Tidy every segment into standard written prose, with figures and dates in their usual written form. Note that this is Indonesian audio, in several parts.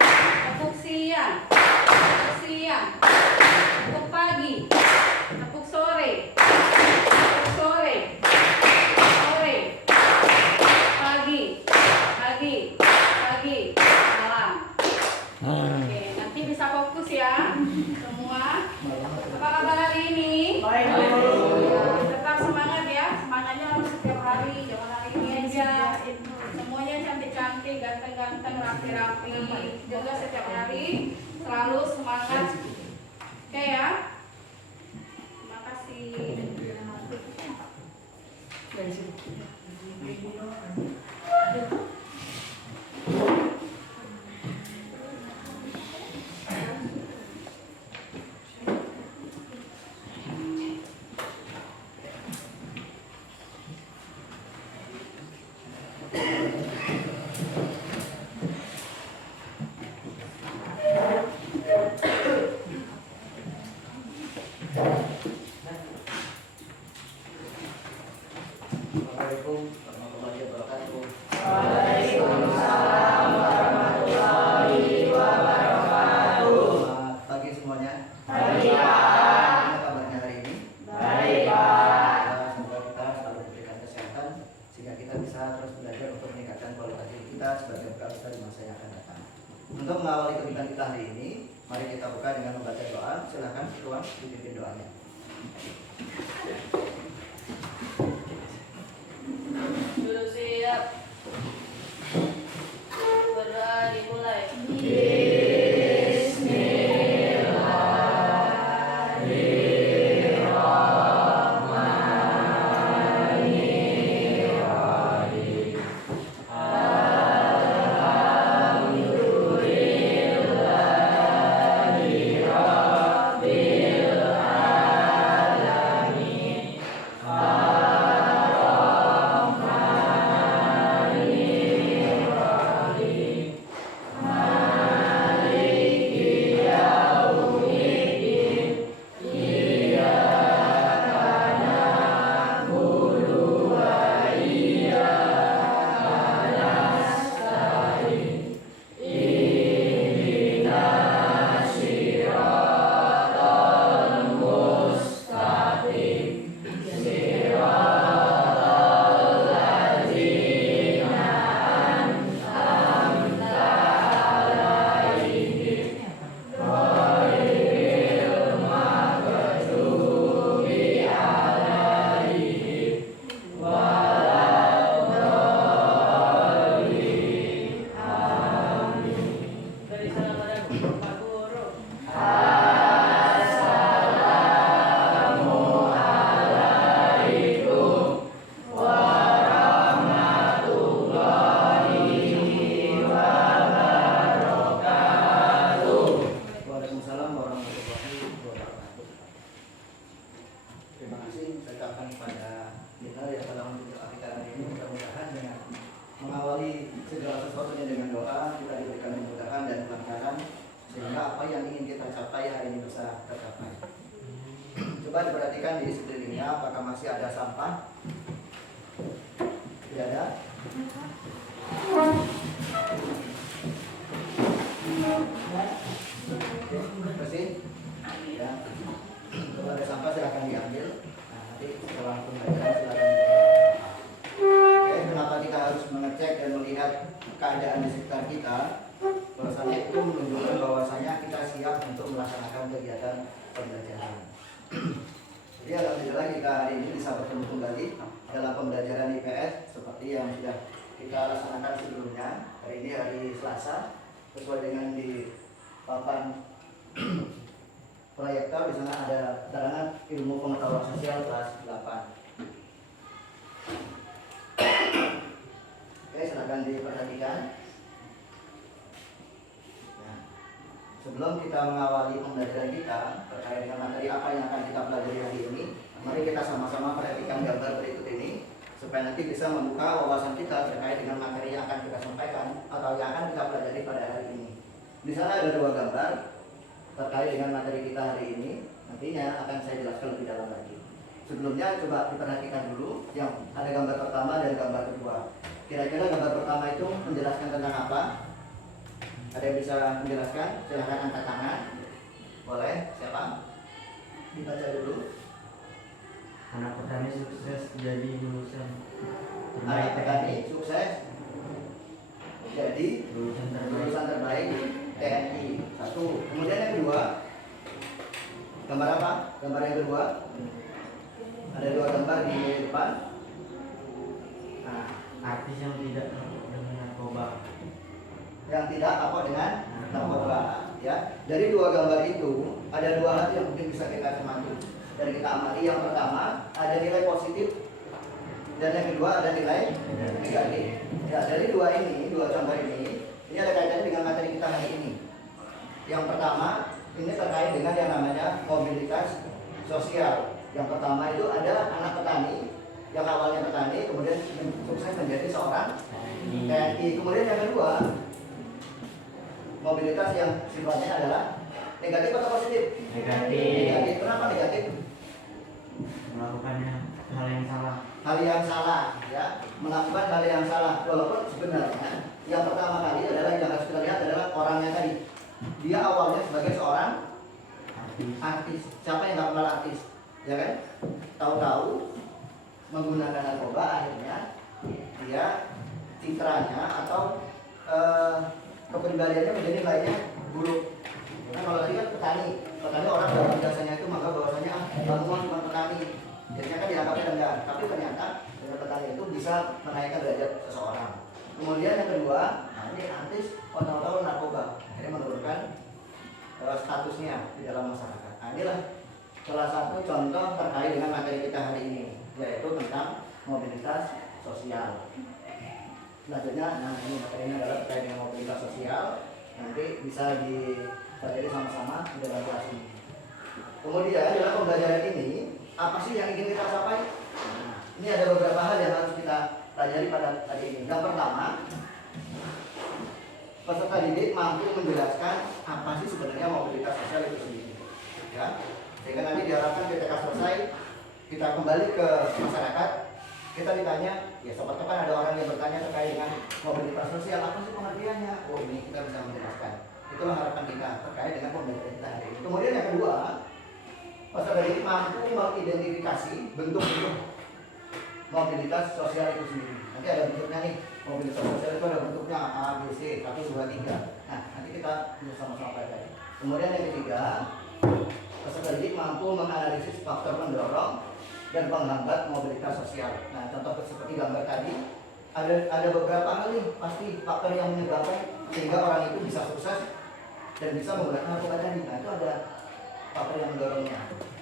tepuk siang, tepuk siang, tepuk pagi, tepuk sore, tepuk sore, sore, pagi, pagi, pagi, malam. Oke, nanti bisa fokus ya semua. Apa kabar hari ini? Baik. Tetap semangat ya, semangatnya harus setiap hari, jangan hari ini aja. Semuanya cantik-cantik, ganteng-ganteng, rapi-rapi. Semoga setiap hari selalu semangat. Oke ya. Terima kasih. Assalamualaikum warahmatullahi wabarakatuh. Waalaikumsalam warahmatullahi wabarakatuh. Selamat pagi semuanya. Pagi, Pak. Bagaimana kabarnya hari ini? Baik, Pak. Semoga kita selalu diberikan kesehatan sehingga kita bisa terus belajar untuk meningkatkan kualitas diri kita sebagai bekal kita di masa yang akan datang. Untuk mengawali kegiatan kita hari ini, mari kita buka dengan membaca doa. Silakan Tuhan dipimpin doanya. Dulu siap. Berdoa dimulai. Beri salam pada Pak Guru. Waalaikumsalam warahmatullahi wabarakatuh. Terima kasih saya ucapkan kepada kita yang telah menunjuk kita hari ini. Mudah-mudahan dengan mengawali segala sesuatunya dengan doa, kita diberikan kemudahan dan kelancaran sehingga apa yang ingin kita capai hari ini bisa tercapai. Coba diperhatikan di sekelilingnya, apakah masih ada sampah? Tidak ada? Bersih? Ya. Kalau ada sampah silakan diambil. Nah, nanti setelah pembelajaran silakan. Oke, kenapa kita harus mengecek dan melihat keadaan di sekitar kita? Bahwasanya itu menunjukkan bahwasanya kita siap untuk melaksanakan kegiatan pembelajaran. Jadi alhamdulillah kita hari ini bisa bertemu kembali dalam pembelajaran IPS seperti yang sudah kita laksanakan sebelumnya. Hari ini hari Selasa, sesuai dengan di papan proyektor di sana ada keterangan ilmu pengetahuan sosial kelas 8. Oke, silakan diperhatikan. Nah, sebelum kita mengawali pembelajaran kita terkait dengan materi apa yang akan kita pelajari hari ini, mari kita sama-sama perhatikan gambar berikut ini supaya nanti bisa membuka wawasan kita terkait dengan materi yang akan kita sampaikan atau yang akan kita pelajari pada hari ini. Di sana ada dua gambar terkait dengan materi kita hari ini. Nantinya akan saya jelaskan lebih dalam lagi. Sebelumnya coba diperhatikan dulu yang ada gambar pertama dan gambar kedua. Kira-kira gambar pertama itu menjelaskan tentang apa? Ada yang bisa menjelaskan? Silahkan angkat tangan. Boleh, siapa? Dibaca dulu. Anak petani sukses jadi lulusan Anak petani sukses jadi lulusan terbaik. lulusan terbaik TNI. Satu. Kemudian yang kedua, gambar apa? Gambar yang kedua. Ada dua gambar di depan. Nah, Artis yang tidak dengan narkoba. yang tidak apa dengan narkoba, ya. Dari dua gambar itu ada dua hal yang mungkin bisa kita cermati dan kita amati. Yang pertama ada nilai positif dan yang kedua ada nilai negatif. Ya, dari dua gambar ini ada kaitannya dengan materi kita hari ini. Yang pertama ini terkait dengan yang namanya mobilitas sosial. Yang pertama itu ada anak petani yang awalnya petani kemudian sukses menjadi seorang TNI. Kemudian yang kedua, mobilitas yang sifatnya adalah negatif atau positif? Negatif. Negatif. Kenapa negatif? Melakukannya hal yang salah. Hal yang salah, ya, melakukan hal yang salah. Walaupun sebenarnya yang pertama kali adalah yang harus kita lihat adalah orangnya tadi. Dia awalnya sebagai seorang artis. Siapa yang nggak kenal artis, ya kan? Tahu-tahu menggunakan narkoba, akhirnya dia citranya atau kepribadiannya menjadi lainnya buruk. Nah, kalau tadi kan petani orang dalam biasanya itu maka bahwasanya kamu cuma petani, jadinya kan dianggapnya rendah. Tapi ternyata dengan petani itu bisa menaikkan derajat seseorang. Kemudian yang kedua, nah ini artis tahu-tahu narkoba, akhirnya menurunkan statusnya di dalam masyarakat. Nah, inilah salah satu contoh terkait dengan materi kita hari ini, yaitu tentang mobilitas sosial. Selanjutnya, nah ini materinya adalah terkait dengan mobilitas sosial. Nanti bisa dipelajari sama-sama di dalam kelas ini. Kemudian dalam pembelajaran ini, apa sih yang ingin kita capai? Nah, ini ada beberapa hal yang harus kita pelajari pada hari ini. Yang pertama, peserta didik mampu menjelaskan apa sih sebenarnya mobilitas sosial itu sendiri. Ya, sehingga nanti diharapkan ketika selesai kita kembali ke masyarakat, kita ditanya, ya seperti kan ada orang yang bertanya terkait dengan mobilitas sosial, apa sih pengertiannya? Oh, ini kita bisa menjelaskan. Itulah harapan kita terkait dengan pembelajaran kita hari ini. Kemudian yang kedua, peserta didik mampu mengidentifikasi bentuk-bentuk mobilitas sosial itu sendiri. Nanti ada bentuknya nih, mobilitas sosial itu ada bentuknya A, B, C, 1, 2, 3. Nah, nanti kita sama-sama pelajari. Kemudian yang ketiga, peserta didik mampu menganalisis faktor pendorong dan penghambat mobilitas sosial. Nah, contoh seperti gambar tadi, ada beberapa hal nih pasti faktor yang menyebabkan sehingga orang itu bisa sukses dan bisa menggunakan narkoba tadi. Nah, itu ada faktor yang mendorongnya.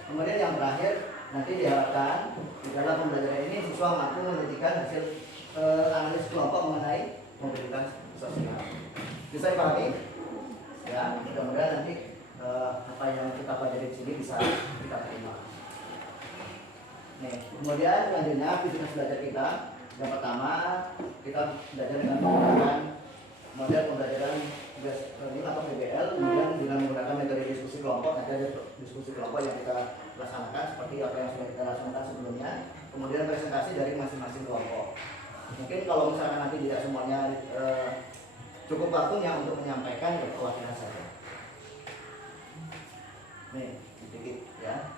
Kemudian yang terakhir, nanti diharapkan di dalam pembelajaran ini siswa mampu menjadikan hasil analisis kelompok mengenai mobilitas sosial. Bisa dipahami? Ya, mudah-mudahan nanti apa yang kita pelajari di sini bisa kita terima. Nih, kemudian selanjutnya aktivitas belajar kita. Yang pertama, kita belajar dengan menggunakan model pembelajaran atau PBL, kemudian dengan menggunakan metode diskusi kelompok. Nanti ada diskusi kelompok yang kita laksanakan seperti apa yang sudah kita laksanakan sebelumnya. Kemudian presentasi dari masing-masing kelompok. Mungkin kalau misalkan nanti tidak semuanya cukup waktunya untuk menyampaikan perwakilan saja. Nih, sedikit ya.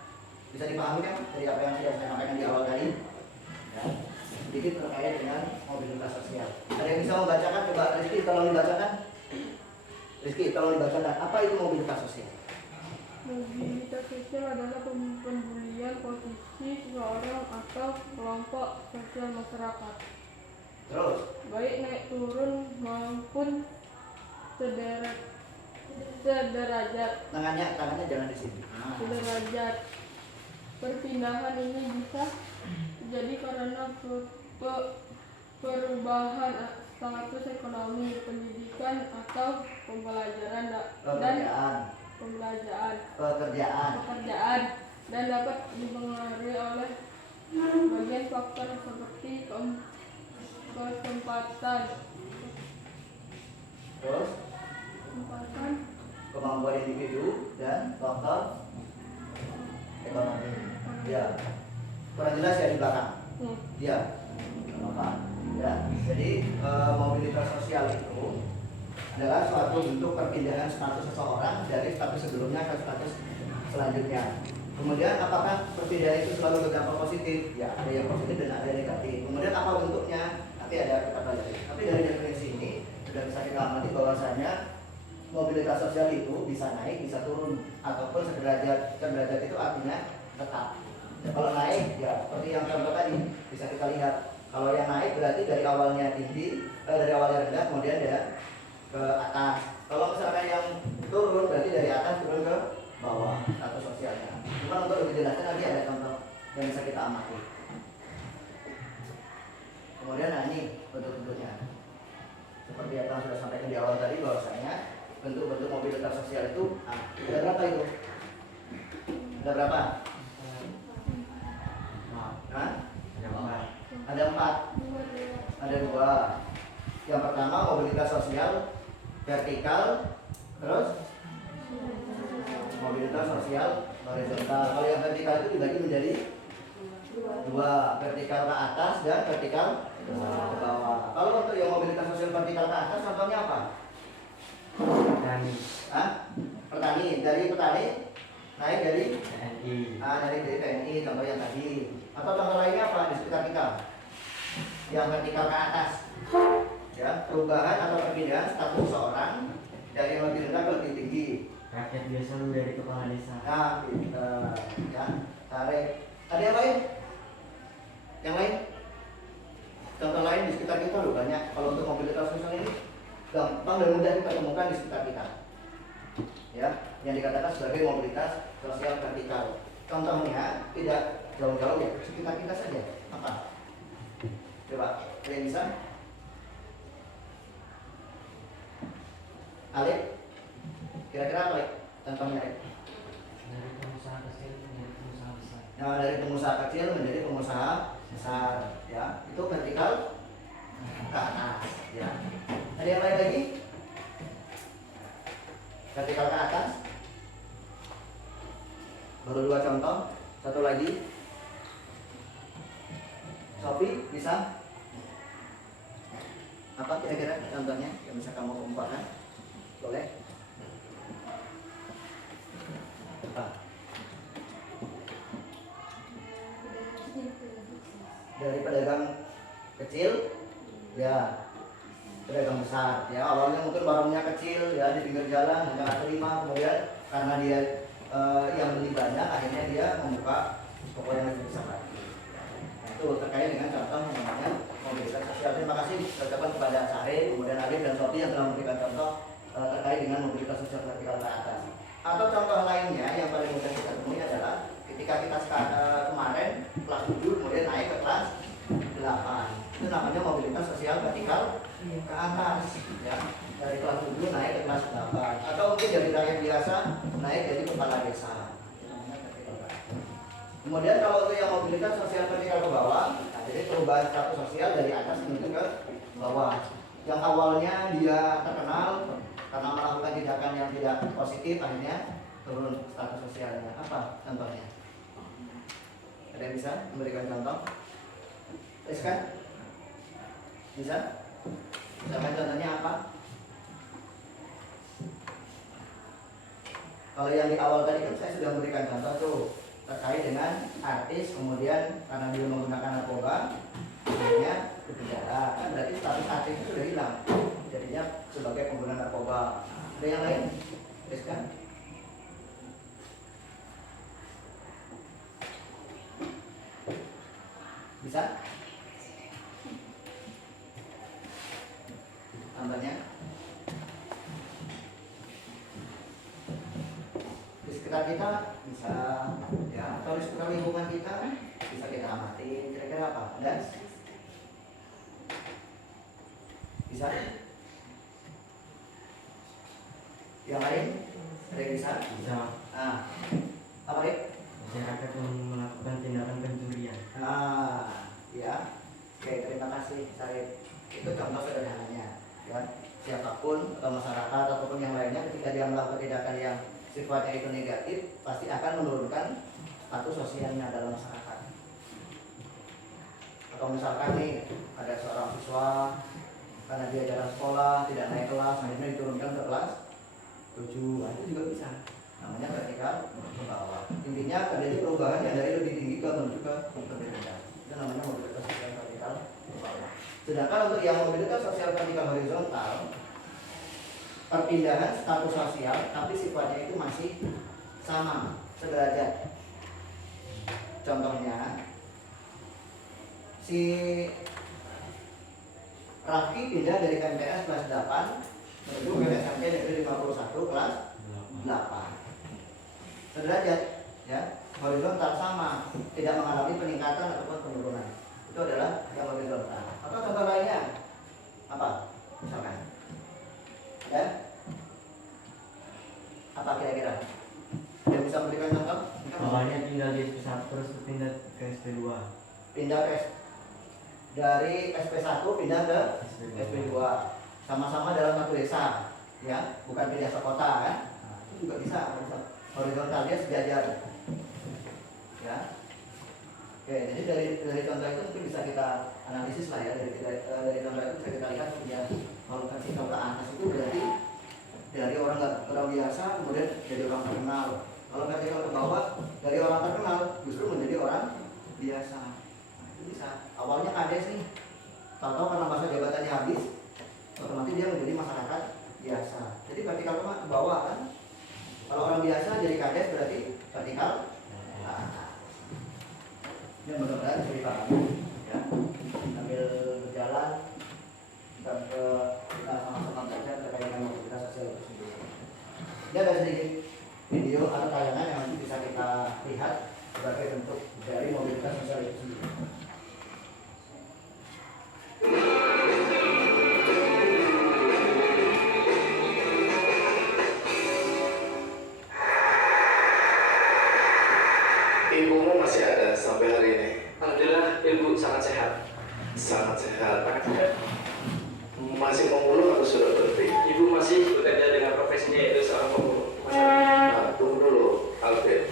Bisa dipahami kan dari apa yang sudah saya sampaikan di awal tadi? Ya, sedikit terkait dengan mobilitas sosial. Ada yang bisa membacakan? Coba Rizky, tolong dibacakan. Rizky, tolong dibacakan. Apa itu mobilitas sosial? Mobilitas sosial adalah pembulian posisi seseorang atau kelompok sosial masyarakat, Terus? baik naik turun maupun sederajat. Tangannya jangan di sini. Sederajat. Perpindahan ini bisa terjadi karena perubahan status ekonomi, pendidikan atau pembelajaran dan pekerjaan dan dapat dipengaruhi oleh bagian faktor seperti kesempatan, Terus? Kemampuan individu dan faktor ekonomi. Ya, kurang jelas ya di belakang. Ya, apa? Ya, jadi mobilitas sosial itu adalah suatu bentuk perpindahan status seseorang dari status sebelumnya ke status selanjutnya. Kemudian apakah perpindahan itu selalu berdampak positif? Ya, ada yang positif dan ada yang negatif. Kemudian apa bentuknya? Nanti ada kita pelajari. Tapi dari definisi ini sudah bisa kita amati bahwasanya mobilitas sosial itu bisa naik, bisa turun, ataupun sederajat. Sederajat itu artinya tetap. Ya, kalau naik, ya seperti yang contoh tadi bisa kita lihat. Kalau yang naik berarti dari awalnya tinggi, dari awalnya rendah, kemudian dia ke atas. Kalau misalkan yang turun berarti dari atas turun ke bawah status sosialnya. Cuma untuk lebih jelasnya nanti ada contoh yang bisa kita amati. Kemudian ini bentuk-bentuknya. Seperti yang sudah sampaikan di awal tadi bahwasanya bentuk-bentuk mobilitas sosial itu ada berapa itu? Ada berapa? Hah? Ada 4. Ada 2. Yang pertama mobilitas sosial vertikal, terus mobilitas sosial horizontal. Kalau yang vertikal itu dibagi menjadi 2, vertikal ke atas dan vertikal ke bawah. Kalau untuk yang mobilitas sosial vertikal ke atas contohnya apa? Petani. Petani. Dari petani naik dari TNI. naik dari TNI contoh yang tadi. Atau contoh lainnya apa di sekitar kita? Yang vertikal ke atas. Ya, perubahan atau perpindahan status seseorang dari yang lebih rendah ke lebih tinggi. Rakyat biasa lu dari kepala desa. Nah, ya, tarik. Ada yang lain? Yang lain? Contoh lain di sekitar kita loh banyak. Kalau untuk mobilitas sosial ini gampang dan mudah kita temukan di sekitar kita. Ya, yang dikatakan sebagai mobilitas sosial vertikal. Contohnya tidak jauh-jauh ya, sekitar kita saja. Apa? Coba, kalian bisa? Alif? Kira-kira apa ya? Contohnya ya? Dari pengusaha kecil menjadi pengusaha besar. Nah, dari pengusaha kecil menjadi pengusaha besar, ya. Itu vertikal ke atas, ya. Ada yang lain lagi? Vertikal ke atas. Baru 2 contoh. Satu lagi. Sophie, bisa? Apa kira-kira contohnya yang bisa kamu kumpulkan? Boleh? Apa? Dari pedagang kecil, ya pedagang besar. Ya awalnya mungkin warungnya kecil, ya di pinggir jalan hanya kaki 5, kemudian karena dia yang beli banyak, akhirnya dia membuka toko yang lebih besar lagi. Nah, itu terkait dengan contoh yang namanya mobilitas sosial. Terima kasih ucapan kepada Sari, kemudian Arif dan Sophie yang telah memberikan contoh terkait dengan mobilitas sosial vertikal ke atas. Atau contoh lainnya yang paling mudah kita temui adalah ketika kita kemarin kelas 7 kemudian naik ke kelas 8. Itu namanya mobilitas sosial vertikal ke atas, ya. Dari kelas 7 naik ke kelas 8. Atau mungkin dari rakyat biasa naik jadi kepala desa. Itu namanya vertikal ke atas. Kemudian kalau untuk yang mobilitas sosial vertikal ke bawah, nah, jadi perubahan status sosial dari atas menuju ke bawah. Yang awalnya dia terkenal karena melakukan tindakan yang tidak positif, akhirnya turun status sosialnya. Apa contohnya? Ada yang bisa memberikan contoh? Rizkan? Bisa? Misalkan contohnya apa? Kalau yang di awal tadi kan saya sudah memberikan contoh tuh terkait dengan artis, kemudian karena dia menggunakan narkoba akhirnya dipenjara, kan berarti status artis itu sudah hilang, jadinya sebagai pengguna narkoba. Ada yang lain? Rizkan? Bisa? Tambahnya? Di sekitar kita bisa, ya, atau di sekitar lingkungan kita bisa kita amati. Kira-kira apa? Ada? Bisa? Yang lain? Ada yang bisa? Bisa. Apa ya? Masyarakat yang melakukan tindakan pencurian. Ya. Oke, terima kasih Sarif. Itu contoh sederhananya, ya. Siapapun atau masyarakat ataupun yang lainnya ketika dia melakukan tindakan yang sifatnya itu negatif, pasti akan menurunkan status sosialnya dalam masyarakat. Atau misalkan nih ada seorang siswa karena dia jarang sekolah, tidak naik kelas, akhirnya diturunkan ke kelas 7. Nah, itu juga bisa. Namanya vertikal ke bawah. Intinya terjadi perubahan yang dari lebih tinggi ke menuju ke lebih rendah. Itu namanya mobilitas sosial vertikal ke bawah. Sedangkan untuk yang mobilitas sosial vertikal horizontal, perpindahan status sosial tapi sifatnya itu masih sama, sederajat. Contohnya, si Raffi pindah dari MTS kelas 8 menuju ke SMP Negeri 51 kelas 8. Sederajat, ya, horizontal sama, tidak mengalami peningkatan ataupun penurunan. Itu adalah yang horizontal. Atau contoh lainnya apa? Misalkan, ya, apa kira-kira? Yang bisa memberikan contoh? Awalnya tinggal di SP1 terus pindah ke SP2. Pindah ke dari SP1 pindah ke SP2. Sama-sama dalam satu desa, ya, bukan pindah ke kota, kan? Nah, itu juga bisa horizontal, dia sejajar, ya. Oke, jadi dari contoh itu mungkin bisa kita analisis lah, ya. Dari contoh itu bisa kita lihat, ya, kalau vertikal ke atas itu berarti dari orang biasa kemudian jadi orang terkenal. Kalau vertikal ke bawah dari orang terkenal justru menjadi orang biasa. Nah, itu bisa. Awalnya kades nih, tahu-tahu karena masa jabatannya habis, otomatis dia menjadi masyarakat biasa. Jadi vertikal ke bawah kan. Kalau orang biasa jadi kades berarti vertikal ke atas. Ini mudah-mudahan bisa dipahami, ya. Sambil berjalan kita sama-sama belajar terkait dengan mobilitas sosial itu sendiri. Ini ada sedikit video atau tayangan yang nanti bisa kita lihat sebagai bentuk dari mobilitas sosial itu sendiri. Ibumu masih ada sampai hari ini? Alhamdulillah, ibu sangat sehat. Sangat sehat. Sangat sehat. Masih memulung atau sudah berhenti? Ibu masih bekerja dengan profesinya yaitu seorang pemulung. Nah, tunggu dulu, Alvin.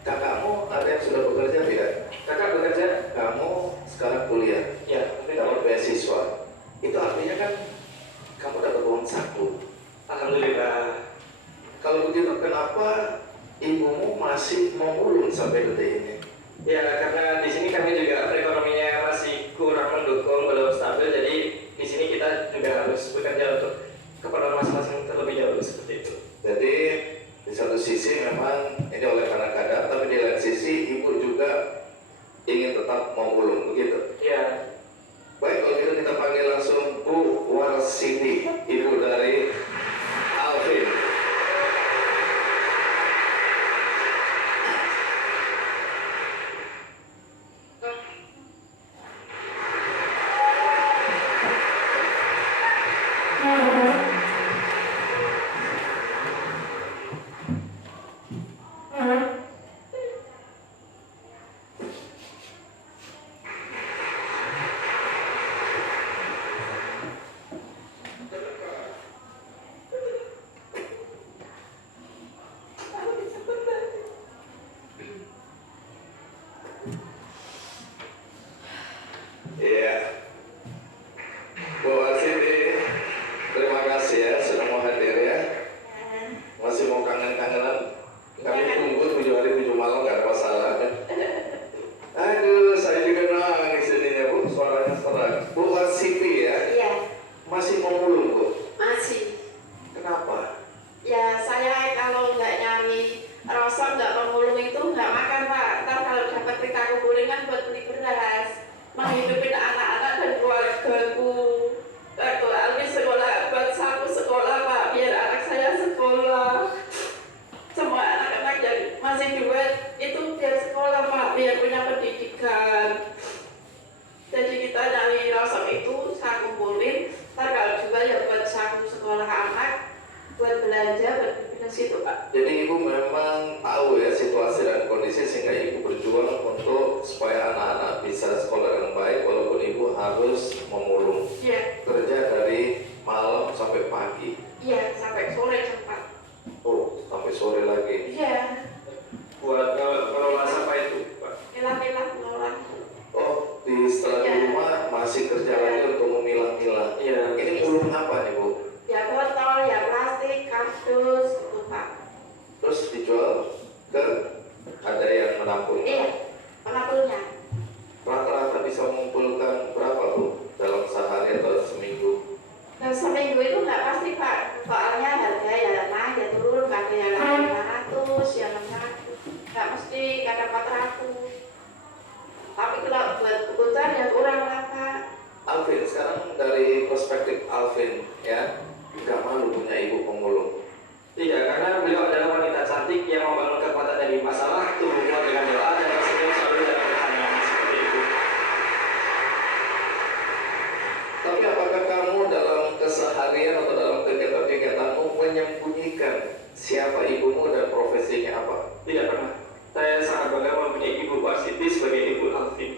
Kakakmu ada yang sudah bekerja tidak? Kakak bekerja? Kamu sekarang kuliah, Ya, mungkin dapat beasiswa. Itu artinya kan kamu dapat uang saku. Alhamdulillah. Kalau begitu, kenapa ibumu masih memulung sampai detik ini? Ya, karena di sini kami juga perekonomiannya masih kurang mendukung, belum stabil. Jadi di sini kita juga harus bekerja untuk keperluan masing-masing terlebih dahulu seperti itu. Jadi di satu sisi memang ini oleh karena kadar, tapi di lain sisi ibu juga ingin tetap memulung, begitu? Ya, Baik, kalau gitu kita panggil langsung Bu Warsiti, ibu dari Alvin. Iya, Bu Warsiti, terima kasih ya sudah mau hadir ya. Masih mau kangen-kangenan? Kami tunggu 7 hari 7 malam, gak ada masalah. Aduh, saya juga nangis ininya Bu, suaranya serak. Bu Warsiti ya, Iya, masih memulung Bu. masih. Kenapa? Ya saya kalau nggak nyari rosok nggak pemulung itu nggak makan Pak. Ntar kalau dapat kita kumpulin kan buat beli beras, menghidupin anak-anak dan keluargaku. Waktu Alwi sekolah buat sapu sekolah Pak, biar anak saya sekolah. Semua anak-anak yang masih duet itu biar sekolah Pak, biar punya pendidikan. Jadi kita nyari rosok itu saya kumpulin. Ntar kalau jual ya buat saku sekolah anak, buat belanja, buat beli situ Pak. Jadi ibu memang tahu ya situasi dan kondisi sehingga ibu berjuang untuk supaya anak-anak bisa sekolah dengan baik walaupun ibu harus memulung. Iya, Kerja dari malam sampai pagi. iya sampai sore sempat. Oh, sampai sore lagi. Iya, buat mengelola sampah itu, Pak. milah-milah mengolah. Oh, setelah di rumah masih kerja lagi untuk memilah-milah. Iya, itu nggak pasti Pak, soalnya harga ya naik ya turun, kadang yang 500, ya 600, nggak mesti kadang 400. Tapi kalau buat kebutuhan ya kurang lah Pak. Alvin, sekarang dari perspektif Alvin ya, nggak malu punya ibu pemulung? Tidak, karena beliau adalah wanita cantik yang membangun kekuatan dari masalah tubuh dengan doa dan tersenyum selalu dalam pertanyaan seperti itu. Tapi apakah kamu dalam keseharian atau dalam kegiatan-kegiatanmu menyembunyikan siapa ibumu dan profesinya apa? Tidak pernah. Saya sangat bangga mempunyai ibu Pak Siti sebagai ibu Alvin.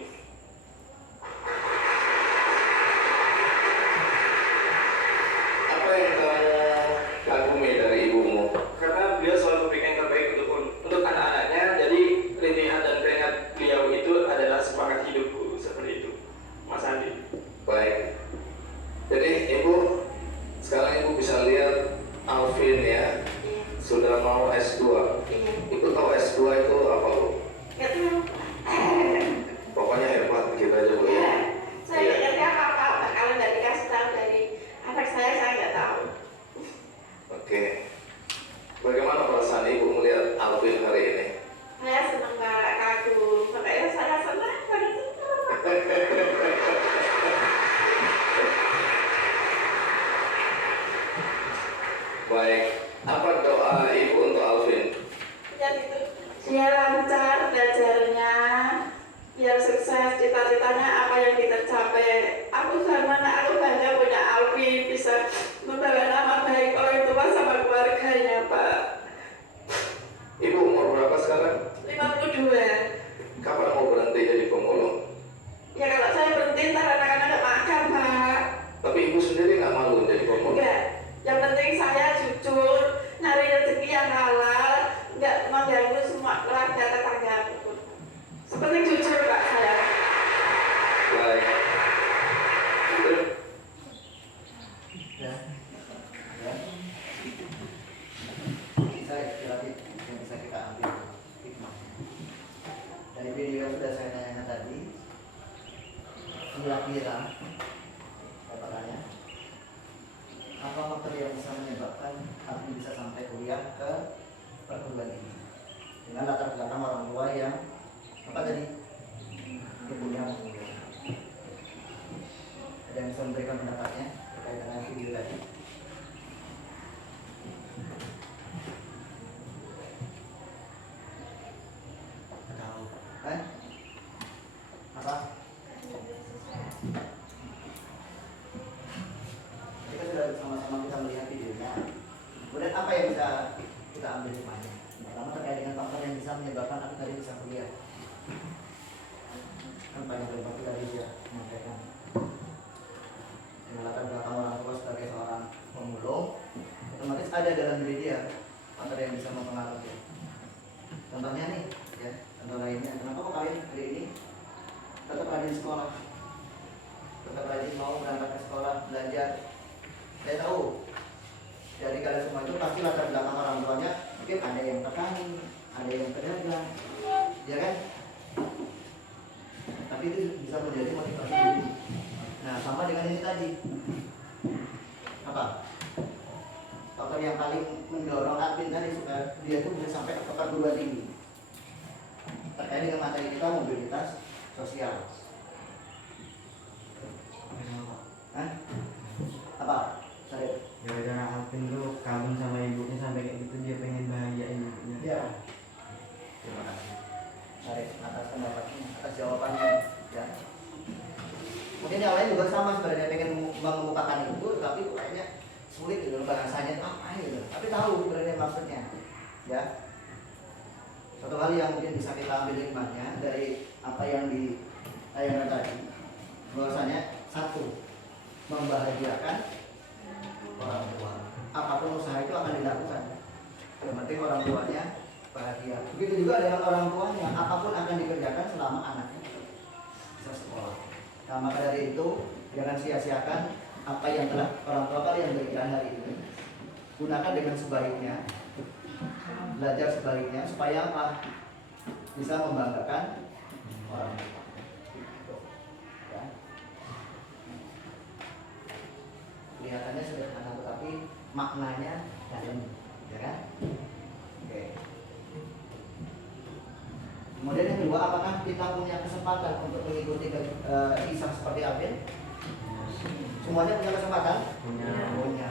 Apa yang kamu kagumi dari ibumu? Karena beliau selalu memberikan yang terbaik untuk anak-anaknya. Jadi rintihan dan keringat beliau itu adalah semangat hidupku, seperti itu, Mas Andi. Baik. Jadi ibu, sekarang ibu bisa lihat Alvin ya, Iya, sudah mau S2. iya. Ibu tahu S2 itu apa bu? Nggak tahu. Pokoknya hebat gitu aja bu ya. Saya nggak ngerti apa-apa, kalau nggak dikasih tahu dari anak saya nggak tahu. Oke. Bagaimana perasaan ibu melihat Alvin hari ini? Saya senang Pak, kagum, makanya saya senang, saya senang. Baik. Apa doa ibu untuk Alvin? Ya gitu. Dia lancar belajarnya, biar sukses cita-citanya apa yang tercapai. Aku bangga punya Alvin, bisa membawa nama baik orang tua sama keluarganya Pak. Ibu umur berapa sekarang? 52. Kapan mau berhenti jadi pemulung? Ya kalau saya berhenti ntar anak-anak nggak makan Pak. Tapi ibu sendiri nggak malu jadi pemulung? Enggak. Yang penting saya jujur, nyari rezeki yang halal, nggak mengganggu semua keluarga tetangga. Seperti jujur Pak saya. Baik. Itu Ya. Ya. Bisa istirahat yang bisa kita ambil hikmah. Dari video yang sudah saya tanyakan tadi, kira-kira apa tanya? Apa faktor yang bisa menyebabkan aku bisa sampai kuliah ke perguruan tinggi dengan latar belakang orang tua yang apa tadi? Ibunya pemulung. Ada yang bisa memberikan pendapatnya terkait dengan video tadi? Tahu. Apa? Kita sudah sama-sama kita melihat videonya. Kemudian apa yang bisa kita ambil hikmahnya? Pertama terkait dengan faktor yang bisa menyebabkan aku tadi bisa kuliah. Kan banyak beberapa tadi dia menyampaikan. Dengan latar belakang orang tua sebagai seorang pemulung, otomatis ada dalam diri dia faktor yang bisa mempengaruhi. Contohnya nih, ya, contoh lainnya. Kenapa kok kalian hari ini tetap rajin sekolah, tetap rajin mau berangkat ke sekolah belajar? Saya tahu dari kalian semua itu pasti latar belakang orang tuanya mungkin ada yang petani, ada yang pedagang, ya kan? Tapi itu bisa menjadi motivasi diri. Nah, sama dengan ini tadi. Apa? Faktor yang paling mendorong Alvin tadi supaya dia itu bisa sampai ke perguruan tinggi. Terkait dengan materi kita mobilitas sosial. Hah? Apa? Saya. Gara-gara Alvin tuh kagum sama ibunya sampai kayak gitu, dia pengen bahagiain ibunya. Ya. Terima kasih. Tarik atas pendapatnya, atas jawabannya. Ya. Mungkin yang lain juga sama sebenarnya pengen mengemukakan itu, tapi kayaknya sulit gitu bahasanya itu apa gitu. Tapi tahu sebenarnya maksudnya. Ya. Satu hal yang mungkin bisa kita ambil hikmahnya dari apa yang ditayangkan tadi, bahwasanya satu, membahagiakan orang tua. Apapun usaha itu akan dilakukan. Yang penting orang tuanya bahagia. Begitu juga dengan orang tuanya, apapun akan dikerjakan selama anaknya bisa sekolah. Nah, maka dari itu jangan sia-siakan apa yang telah orang tua kalian berikan hari ini. Gunakan dengan sebaiknya, belajar sebaliknya supaya apa? Bisa membanggakan orang tua. Ya. Kelihatannya sederhana tapi maknanya dalam, ya kan? Oke. Kemudian yang kedua, apakah kita punya kesempatan untuk mengikuti kisah seperti Abel? Semuanya punya kesempatan? Punya.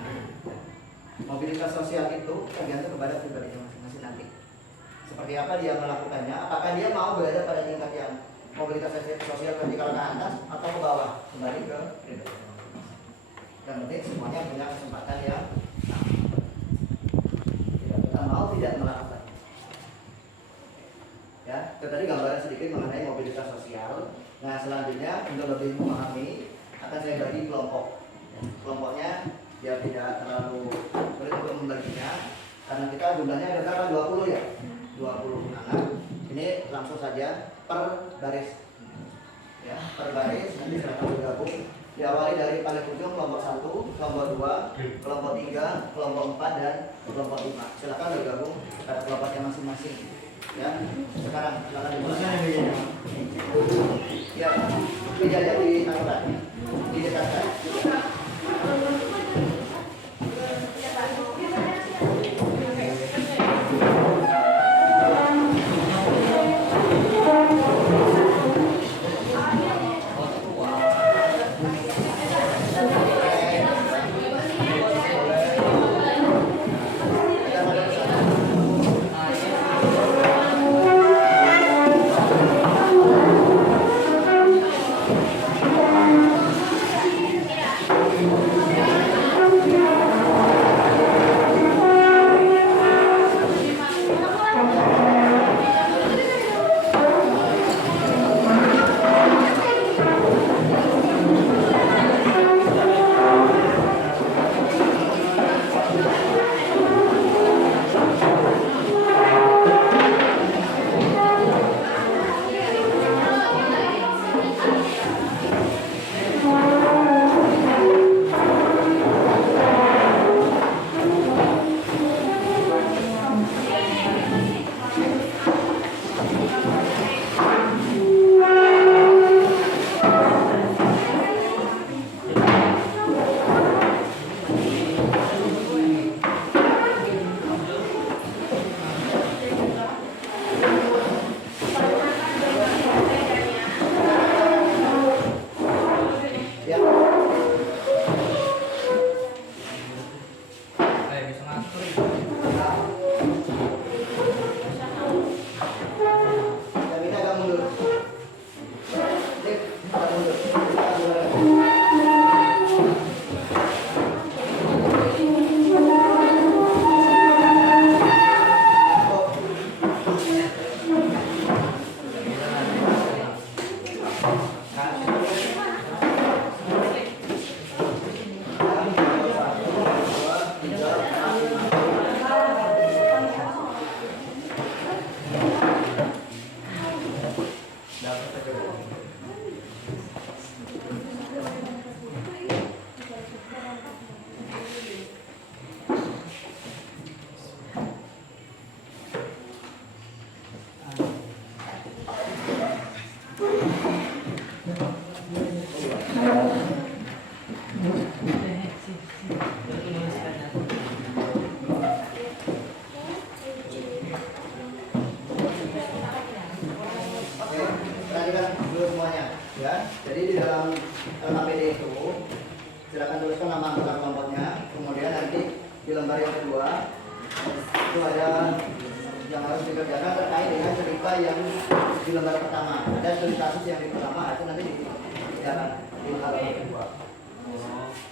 Mobilitas sosial itu tergantung kepada pribadinya masing-masing nanti. Seperti apa dia melakukannya? Apakah dia mau berada pada tingkat yang mobilitas sosial vertikal ke atas atau ke bawah? Kembali ke pribadi. Yang penting semuanya punya kesempatan yang sama. Tidak kita mau tidak melakukan. Ya, itu tadi gambaran sedikit mengenai mobilitas sosial. Nah, selanjutnya untuk lebih memahami akan saya bagi kelompok. Kelompoknya biar tidak terlalu sulit untuk membaginya, karena kita jumlahnya ada berapa? 20 ya? 20 anak. Ini langsung saja per baris. Ya, per baris nanti silakan bergabung. Diawali dari paling ujung kelompok 1, kelompok 2, kelompok 3, kelompok 4 dan kelompok 5. Silakan bergabung pada kelompoknya masing-masing. Ya, sekarang silakan dimulai. Ya, bedanya di angkatan, di dekatkan.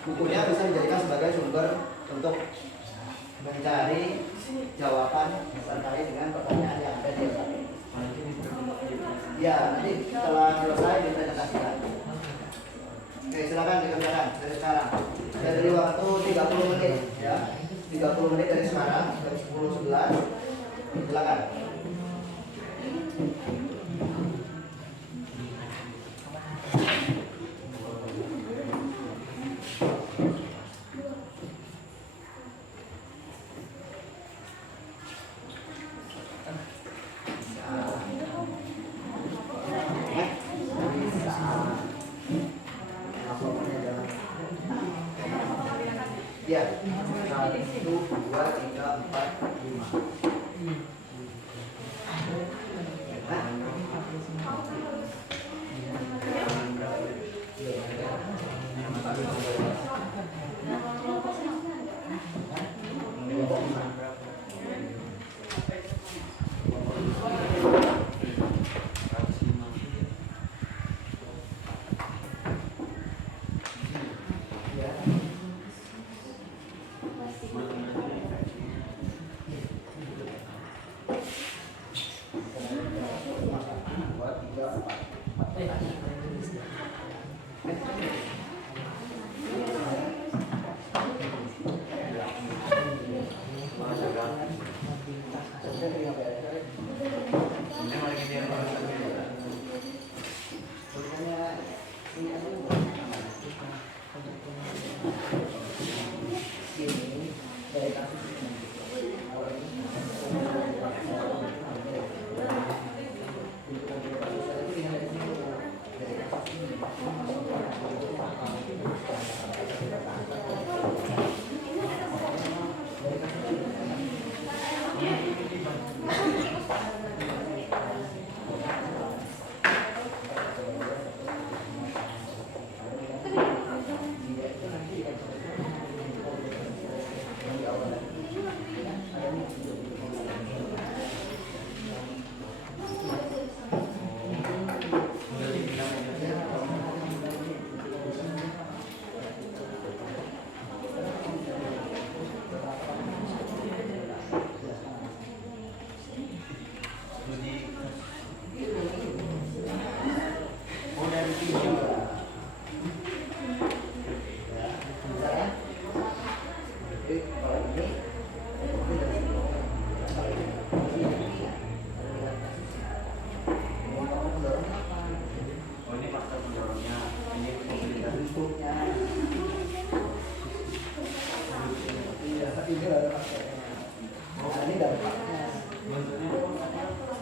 Bukunya bisa dijadikan sebagai sumber untuk mencari jawaban terkait dengan pertanyaan yang ada di atas. Ya, nanti setelah selesai dipresentasikan. Oke, silakan dikerjakan dari sekarang. Ya, dari waktu 30 menit ya. 30 menit dari sekarang jam 10.11. Silakan. Ya, 1, 2, 3, 4, 5.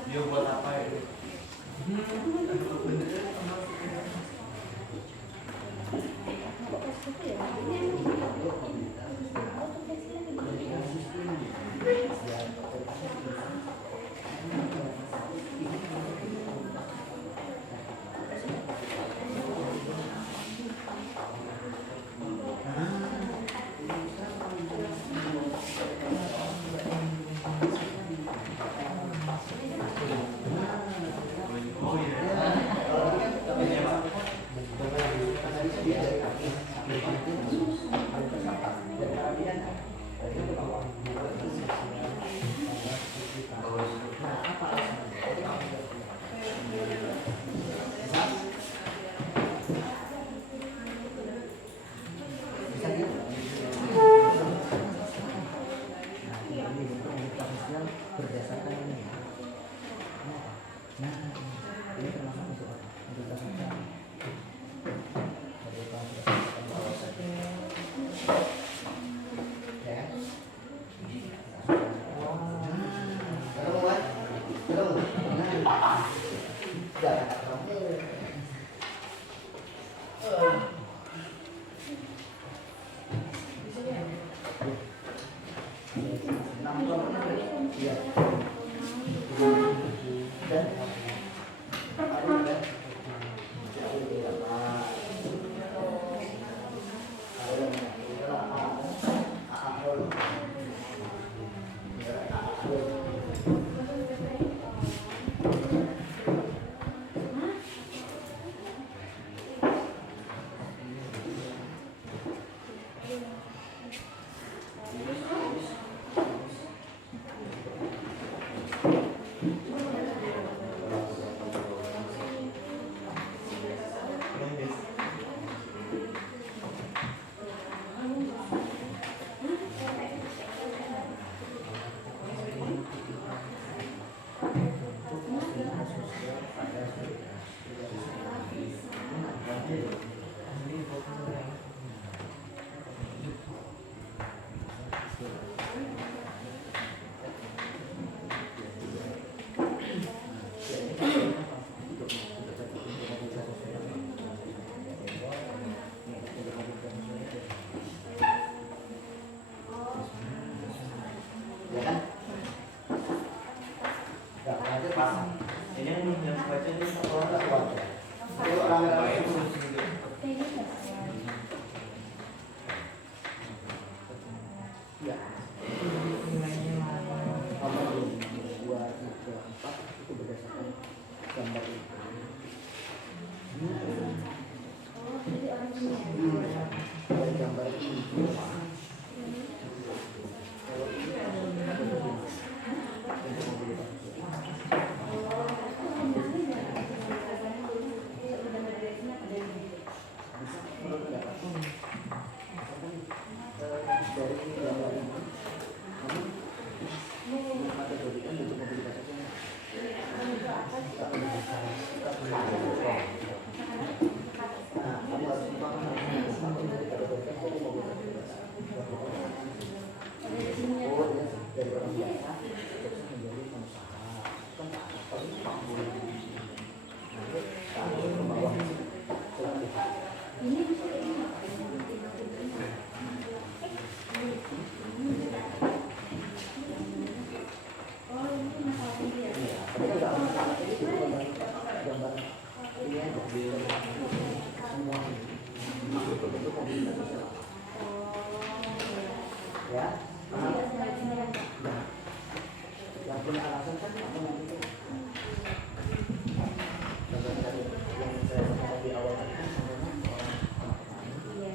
Dia buat apa itu? Berdasarkan ini ya. Nah, ini termasuk untuk apa? Untuk berdasarkan Ya. Nomor 2, 3, 4 itu berdasarkan gambar itu. Dari gambar ini. Kalau ini yang punya alasan kan apa nanti yang saya sampaikan di awal tadi kan sebenarnya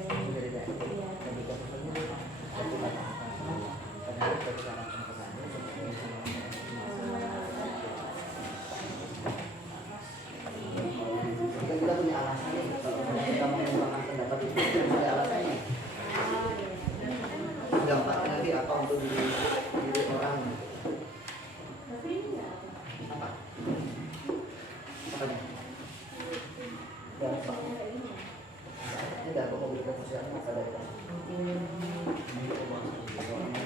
orang dari daerah dan juga sebenarnya satu kata padahal dari cara penekatannya kita punya alasan nih kalau kita mengembangkan pendapat itu ada alasannya dampaknya nanti apa untuk diri orang apa apanya dampak ini dampak mobilitas sosial apa dari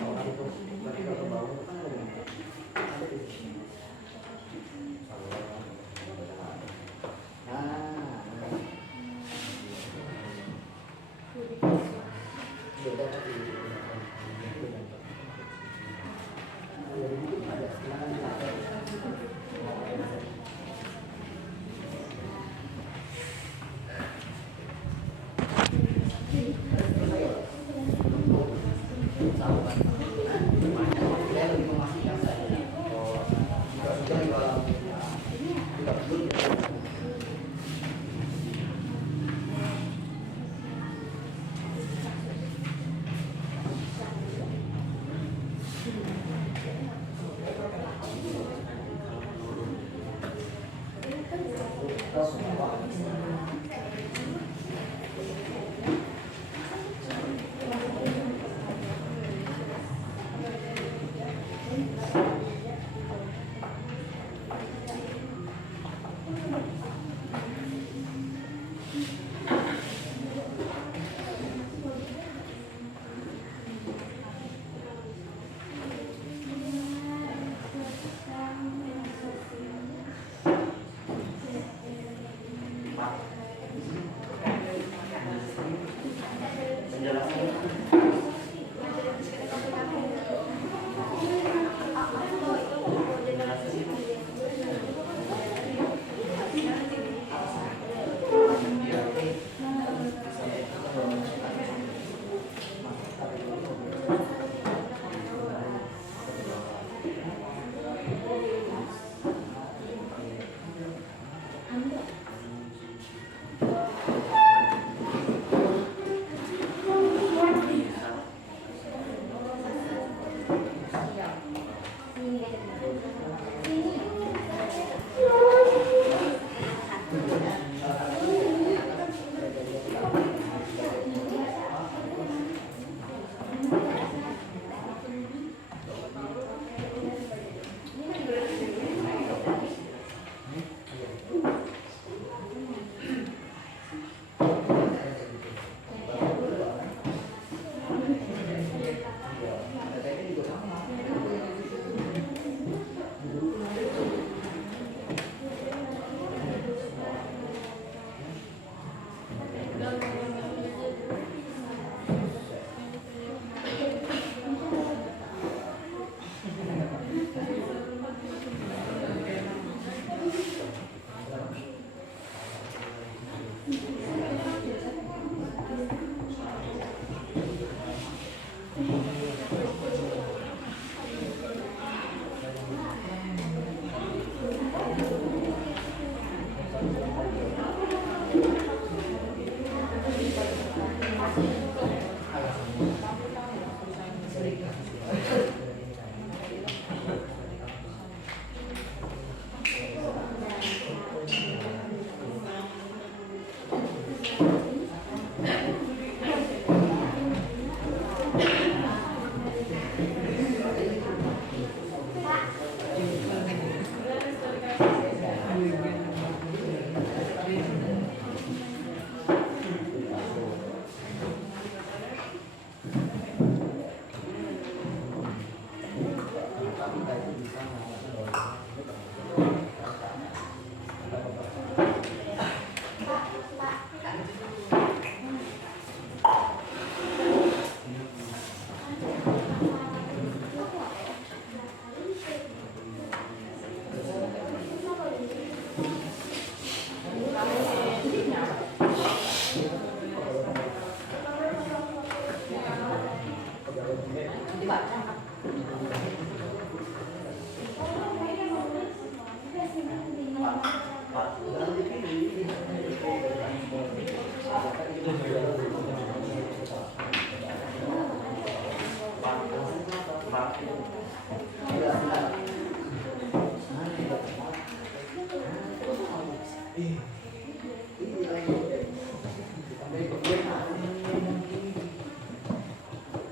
orang itu ketika ke bawah itu kan ada di sini beda di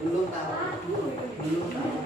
Belum tahu. Belum tahu.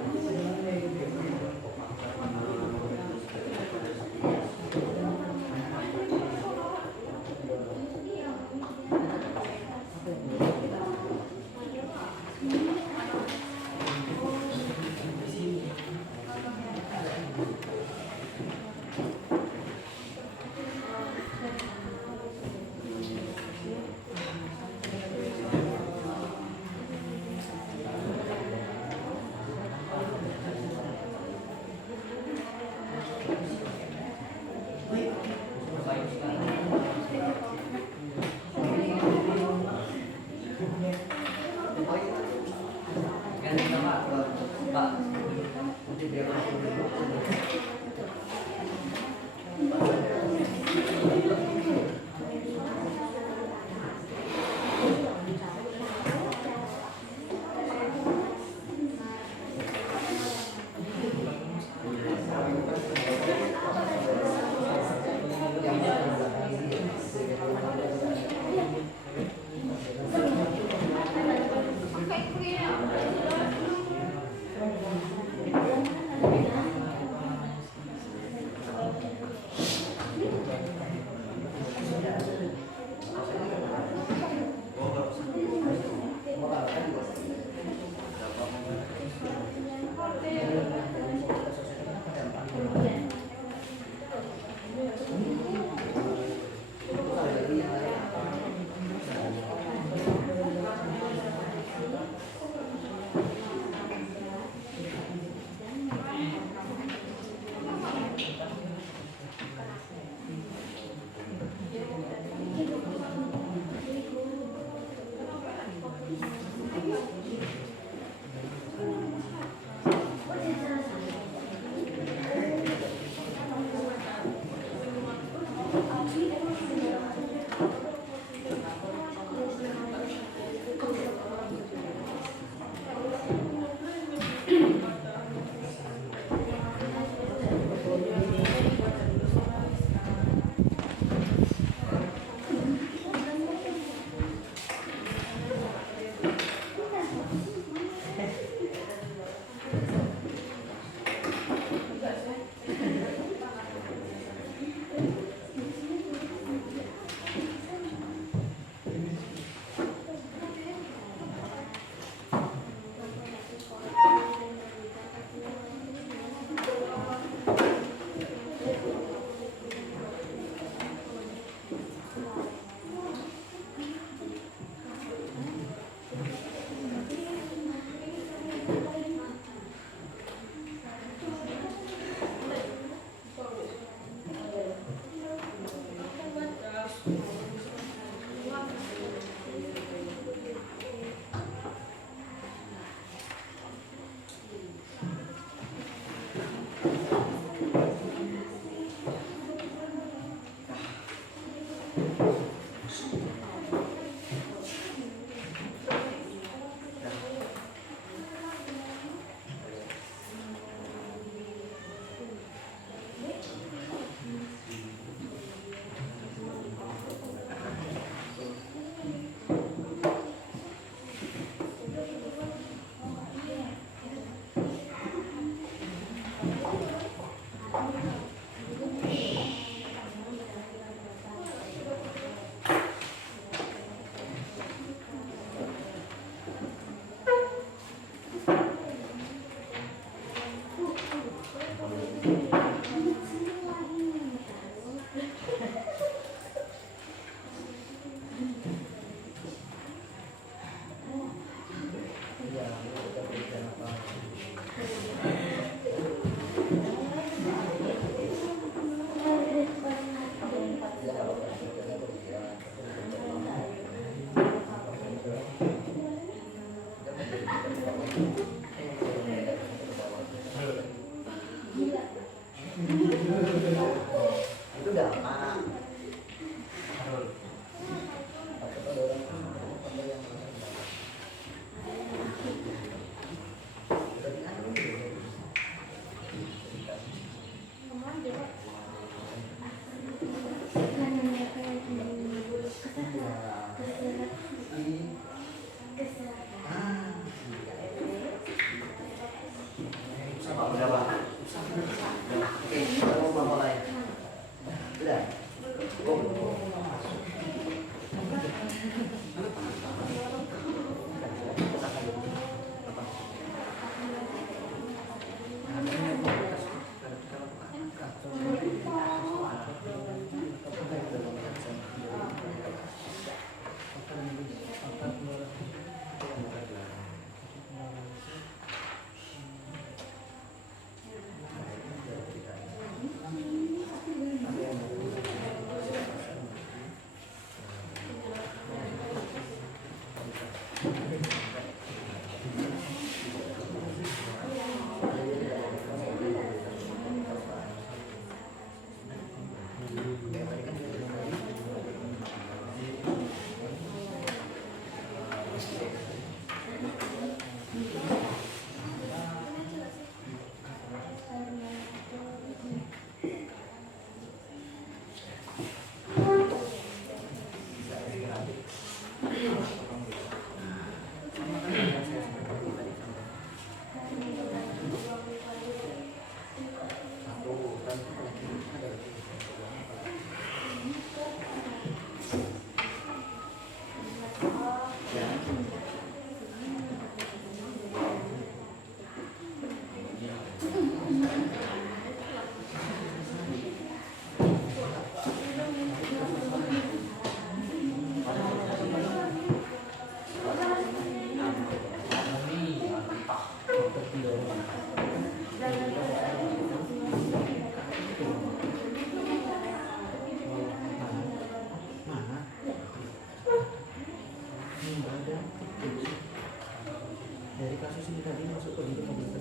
Dari kasus ini tadi masuk ke hidup mobil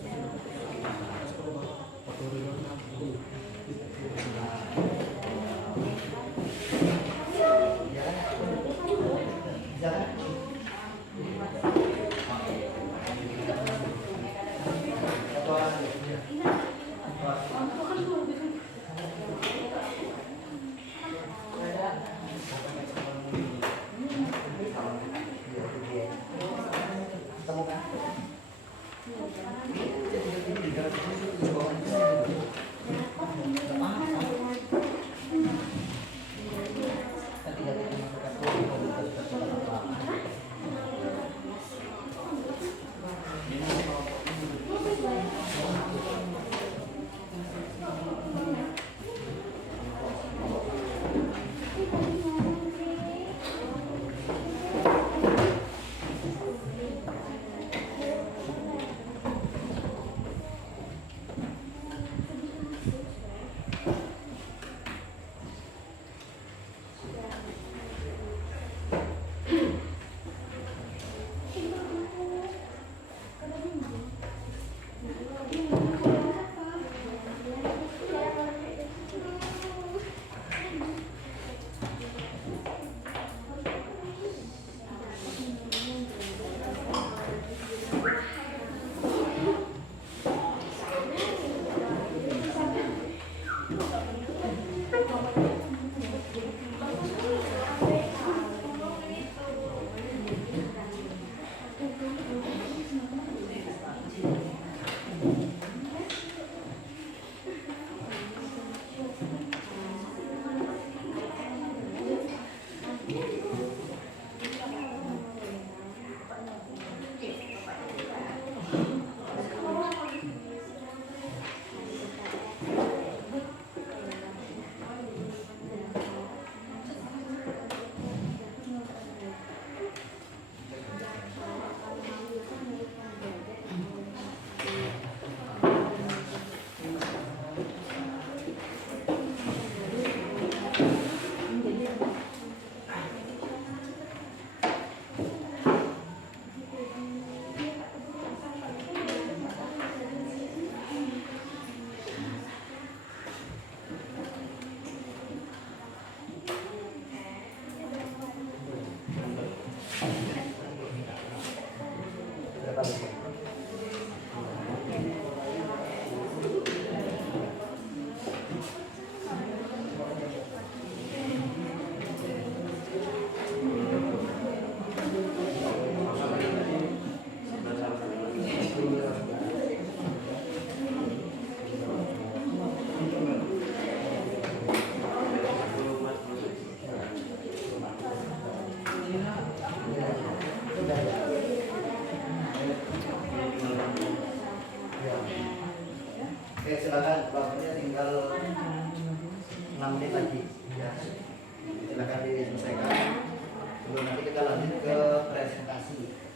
kasus ini Oke, silakan waktunya tinggal 6 menit lagi. Ya. Silakan diselesaikan. Sebelum nanti kita lanjut ke presentasi.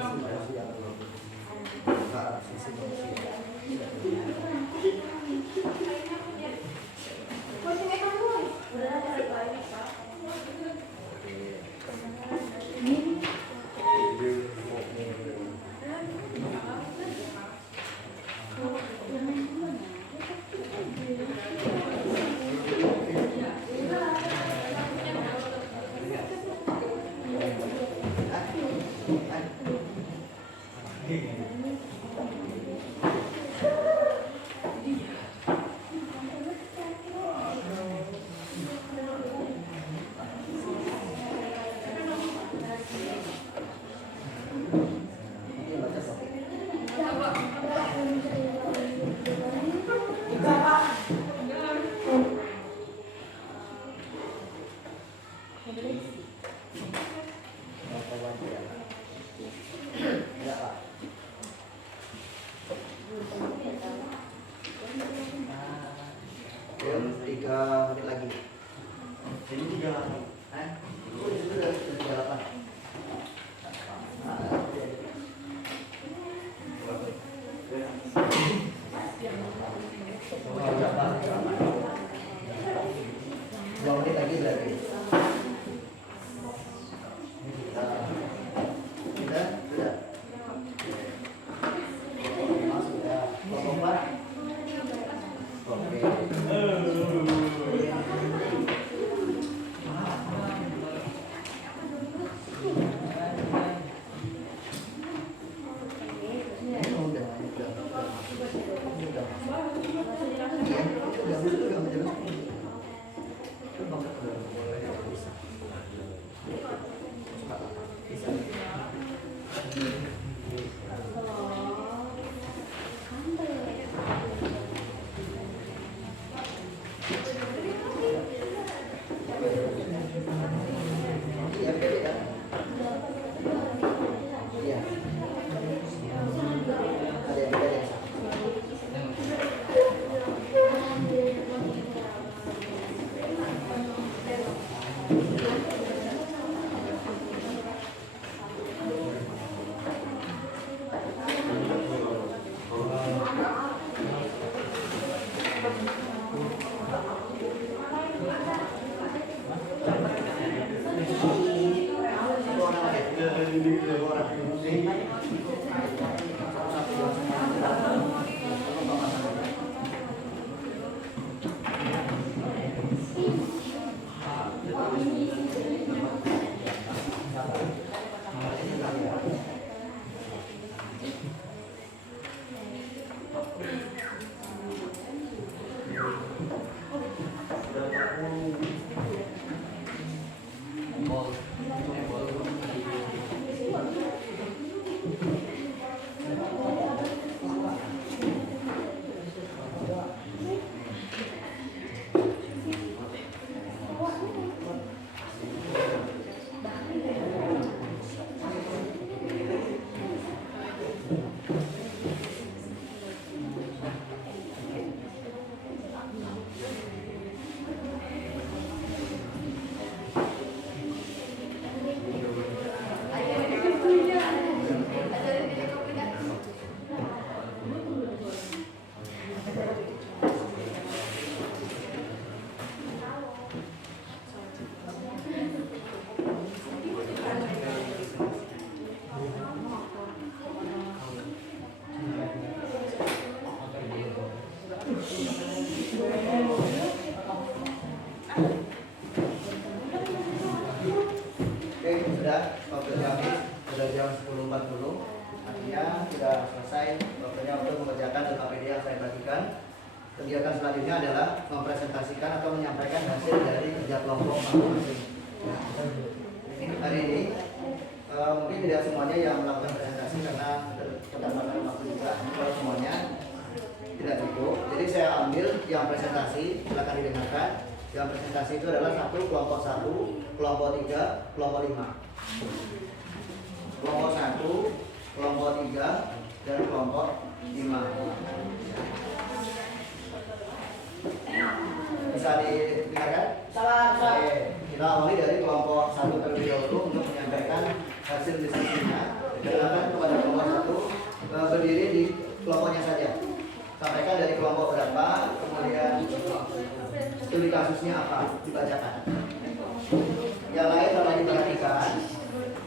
promosi yang belum buka sisi promosi. Sudah jam 10.40, artinya sudah selesai waktunya untuk mengerjakan LKPD yang saya bagikan. Kegiatan selanjutnya adalah mempresentasikan atau menyampaikan hasil dari kerja kelompok masing-masing. Hari ini mungkin tidak semuanya yang melakukan presentasi karena keterbatasan waktu juga. Kalau semuanya tidak cukup, jadi saya ambil yang presentasi, silakan didengarkan. Yang presentasi itu adalah kelompok 1, kelompok 3, kelompok 5. Kelompok 1, kelompok 3, dan kelompok 5. Bisa didengarkan? Oke, kita awali dari kelompok 1 terlebih dahulu untuk menyampaikan hasil diskusinya. Silakan dari kelompok berapa, kemudian studi kasusnya apa, dibacakan. Yang lain tolong diperhatikan,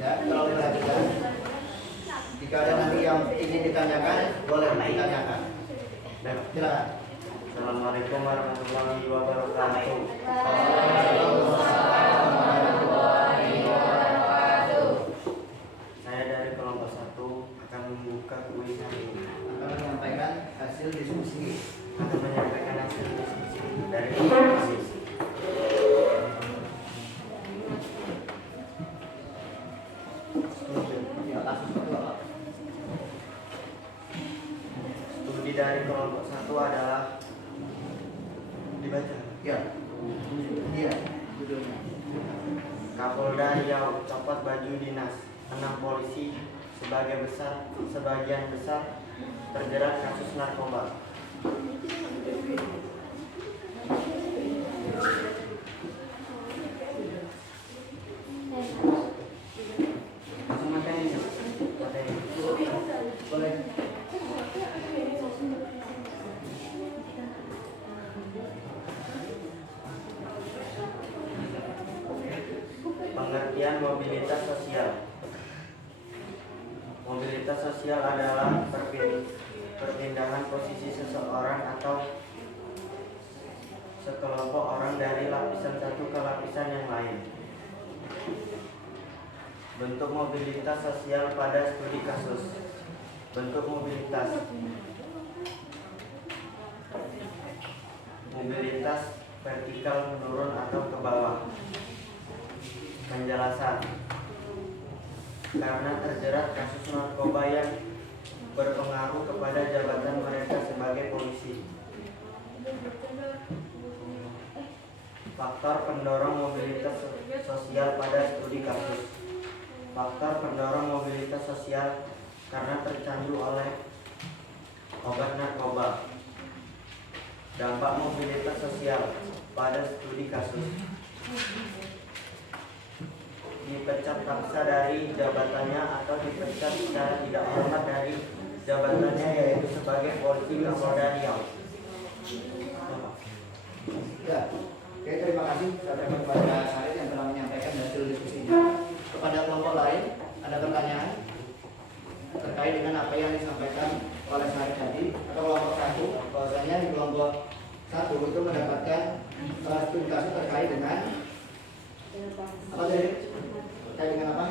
ya, tolong diperhatikan. Jika ada nanti yang ingin ditanyakan, boleh ditanyakan. Baik, silakan. Assalamualaikum warahmatullahi wabarakatuh. Saya dari kelompok 1 akan membuka kuis hari ini. Akan menyampaikan hasil diskusi. Akan menyampaikan hasil diskusi dari diskusi. Ya, kasus itu apa? Studi dari kelompok 1 adalah dibaca. Ya, iya, judulnya. Kapolda Riau copot baju dinas, 6 polisi sebagian besar terjerat kasus narkoba. Langsung materi. Boleh. Pengertian mobilitas sosial. Mobilitas sosial adalah perpindahan posisi seseorang atau sekelompok orang dari lapisan satu ke lapisan yang lain. Bentuk mobilitas sosial pada studi kasus. Bentuk mobilitas vertikal menurun atau ke bawah. Penjelasan: karena terjerat kasus narkoba yang berpengaruh kepada jabatan mereka sebagai polisi. Faktor pendorong mobilitas sosial pada studi kasus. Faktor pendorong mobilitas sosial karena tercandu oleh obat narkoba. Dampak mobilitas sosial pada studi kasus. Dipecat paksa dari jabatannya atau dipecat secara tidak hormat dari jabatannya, yaitu sebagai polisi Kapolda Riau. Ya, oke, terima kasih saudara kepada Sarif yang telah menyampaikan hasil diskusinya. Kepada kelompok lain, ada pertanyaan terkait dengan apa yang disampaikan oleh Sarif tadi, atau kelompok 1, bahwasanya di kelompok 1 itu mendapatkan studi kasus terkait dengan apa tadi? Terkait dengan apa?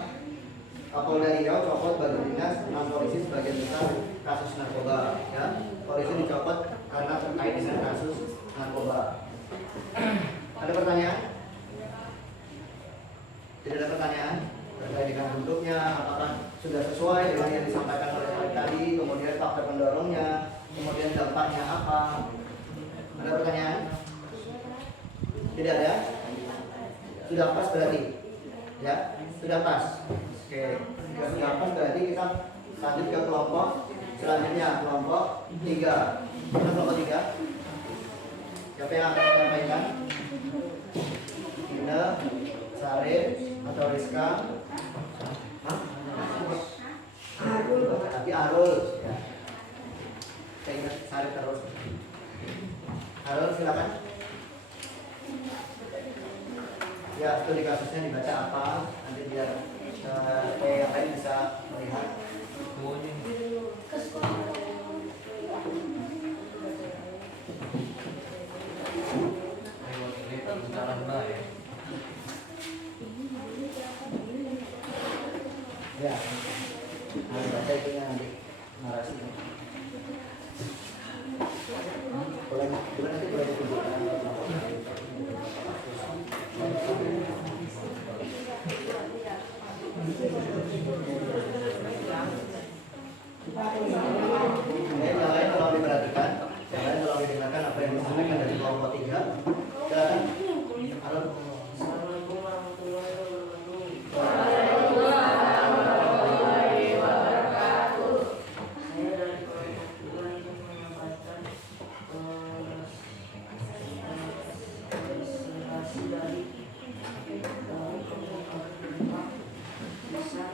Kapolda Riau copot baju dinas 6 polisi sebagian besar kasus narkoba. Ya, polisi dicopot karena terkait dengan kasus narkoba. Ada pertanyaan? Tidak ada pertanyaan terkait dengan bentuknya, apakah sudah sesuai dengan yang disampaikan oleh Sarif tadi, kemudian faktor pendorongnya, kemudian dampaknya apa? Ada pertanyaan? Tidak ada? Sudah pas berarti? Ya, sudah pas. Oke, jika sudah pas berarti kita lanjut ke kelompok selanjutnya, kelompok 3. Mana kelompok 3? Siapa yang akan menyampaikan? Ina, Sarif, atau Rizka? Hah? Tapi Arul, ya. Saya ingat Sarif terus. Arul, silakan. Ya, studi kasusnya dibaca apa? Nanti biar yang lain bisa melihat. Ya, harus baca itu nanti narasinya. Boleh nanti boleh ditunjukkan. Yang lain tolong diperhatikan, yang lain tolong didengarkan apa yang disampaikan dari kelompok 3. Silakan. Arul. Assalamualaikum warahmatullahi wabarakatuh. Saya dari kelompok 2 ingin menyampaikan presentasi dari kelompok 5 bisa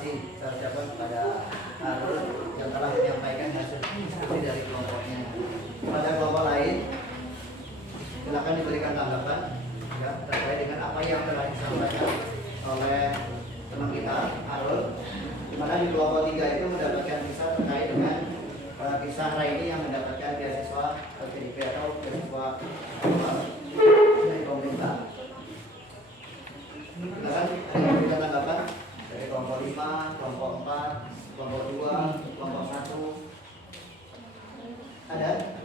kasih saya ucapkan kepada Arul yang telah menyampaikan hasil diskusi dari kelompoknya. Pada kelompok lain, silakan diberikan tanggapan ya, terkait dengan apa yang telah disampaikan oleh teman kita Arul. Di mana di kelompok 3 itu mendapatkan kisah terkait dengan kisah Raini yang mendapatkan beasiswa LPDP atau beasiswa dari pemerintah. Silakan ada yang memberikan tanggapan dari kelompok 5, kelompok 4, kelompok 2, kelompok 1. Ada?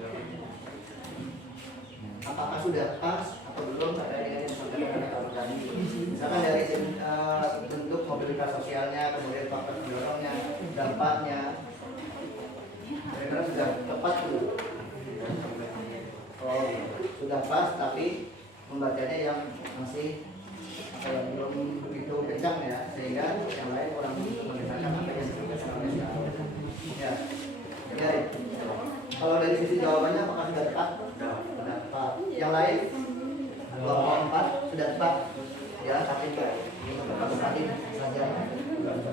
Apakah sudah pas atau belum terkait dengan yang disampaikan oleh Pak tadi? Misalkan dari bentuk mobilitas sosialnya, kemudian faktor pendorongnya, dampaknya, kira-kira sudah tepat belum? Oh, sudah pas tapi membacanya yang masih yang belum begitu kencang ya, sehingga yang lain kurang mendengarkan apa yang disampaikan oleh Syarul. Ya, jadi kalau dari sisi jawabannya apakah sudah tepat? Sudah tepat. Yang lain kelompok 4 sudah tepat ya, tapi ini tepat-tepatin saja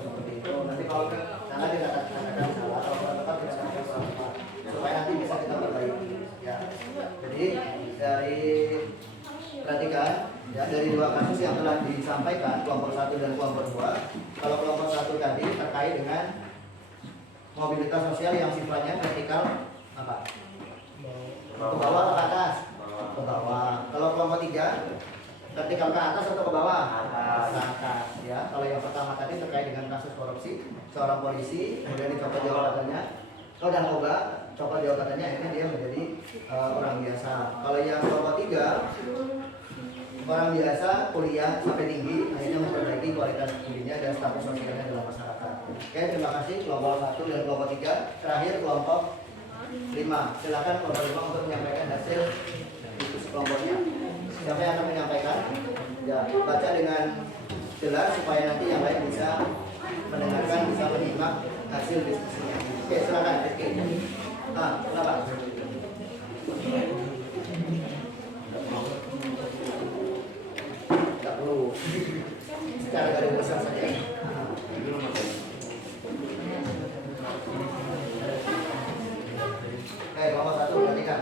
seperti itu. Nanti kalau ke sana kita katakan salah, kalau tepat kita katakan salah, supaya nanti bisa kita perbaiki. Ya, jadi dari perhatikan ya, dari 2 kasus yang telah disampaikan kelompok 1 dan kelompok 2. Kalau kelompok 1 tadi terkait dengan mobilitas sosial yang sifatnya vertikal apa? Ke bawah atau ke atas? Ke bawah. Kalau kelompok 3 vertikal ke atas atau ke bawah? Ke atas ya. Kalau yang pertama tadi terkait dengan kasus korupsi, seorang polisi kemudian dicopot jabatannya. Kalau narkoba, copot jabatannya ini dia menjadi orang biasa. Kalau yang kelompok 3 orang biasa kuliah sampai tinggi, akhirnya memperbaiki kualitas dirinya dan status sosialnya dalam masyarakat. Oke, terima kasih kelompok 1 dan kelompok 3. Terakhir kelompok 5. Silakan kelompok 5 untuk menyampaikan hasil diskusi kelompoknya. Siapa yang akan menyampaikan? Ya, baca dengan jelas supaya nanti yang lain bisa mendengarkan, bisa menyimak hasil diskusinya. Oke, silakan Rizky. Kenapa? Tidak perlu secara garis besar saja. Kelompok 1 perhatikan.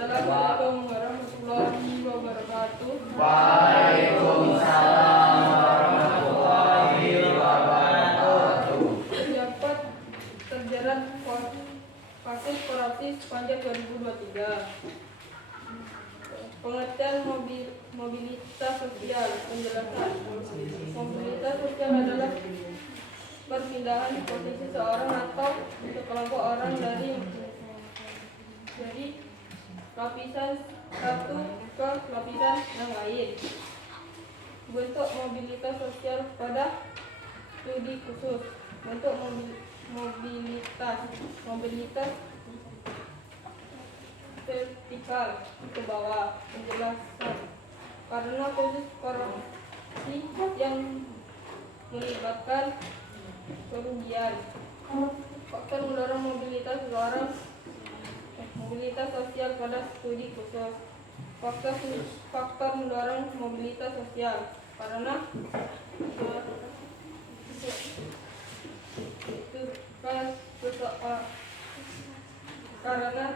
Assalamualaikum warahmatullahi wabarakatuh. Waalaikumsalam warahmatullahi wabarakatuh. Dapat terjerat kasus korupsi sepanjang 2023. Pengertian mobilitas sosial. Penjelasan. Mobilitas sosial adalah perpindahan posisi seorang atau sekelompok orang dari lapisan satu ke lapisan yang lain. Bentuk mobilitas sosial pada studi khusus. Bentuk mobilitas vertikal ke bawah. Penjelasan. Karena khusus korupsi yang melibatkan kerugian. Faktor mendorong mobilitas sosial pada studi khusus. Faktor mendorong mobilitas sosial karena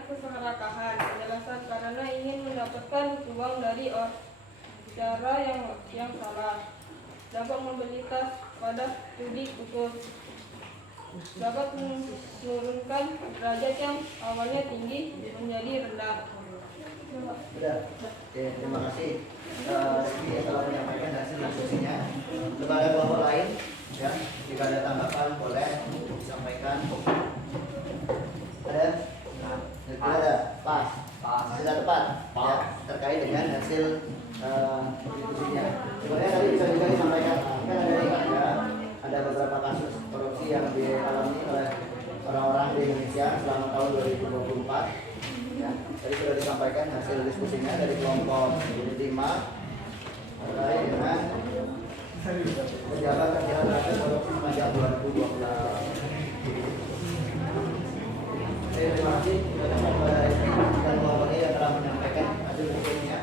keserakahan. Penjelasan karena ingin mendapatkan uang dari cara yang salah. Dampak mobilitas pada studi khusus dapat menurunkan derajat yang awalnya tinggi menjadi rendah. Sudah. Oke, terima kasih Rizky yang telah menyampaikan hasil diskusinya. Kepada kelompok lain, ya, jika ada tanggapan boleh disampaikan. Ada? Tidak ada. Pas. Sudah tepat. Ya, terkait dengan hasil diskusinya. Sebenarnya tadi bisa juga disampaikan. Kan ada beberapa kasus korupsi yang dialami oleh orang-orang di Indonesia selama tahun 2024. Ya, tadi sudah disampaikan hasil diskusinya dari kelompok 5 terkait dengan pejabat kerja terhadap korupsi sepanjang 2020. Terima kasih kepada Rizky dan kelompok ini yang telah menyampaikan hasil diskusinya.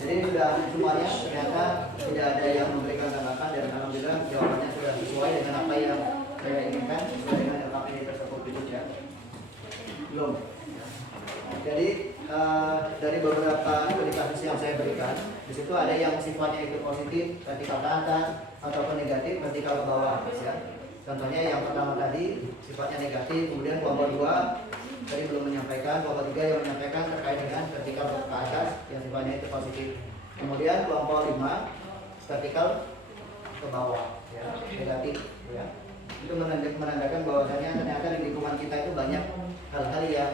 Jadi sudah semuanya ternyata tidak ada yang memberikan tanggapan dan alhamdulillah jawabannya sudah sesuai dengan apa yang saya inginkan sesuai dengan LKPD tersebut itu ya? Belum. Jadi dari beberapa indikasi yang saya berikan, di situ ada yang sifatnya itu positif, vertikal ke atas, ataupun negatif, vertikal ke bawah, ya. Contohnya yang pertama tadi sifatnya negatif, kemudian kelompok 2 tadi belum menyampaikan, kelompok 3 yang menyampaikan terkait dengan vertikal ke atas yang sifatnya itu positif. Kemudian kelompok 5 vertikal ke bawah, ya, negatif, ya. Itu menandakan bahwasanya ternyata di lingkungan kita itu banyak hal-hal yang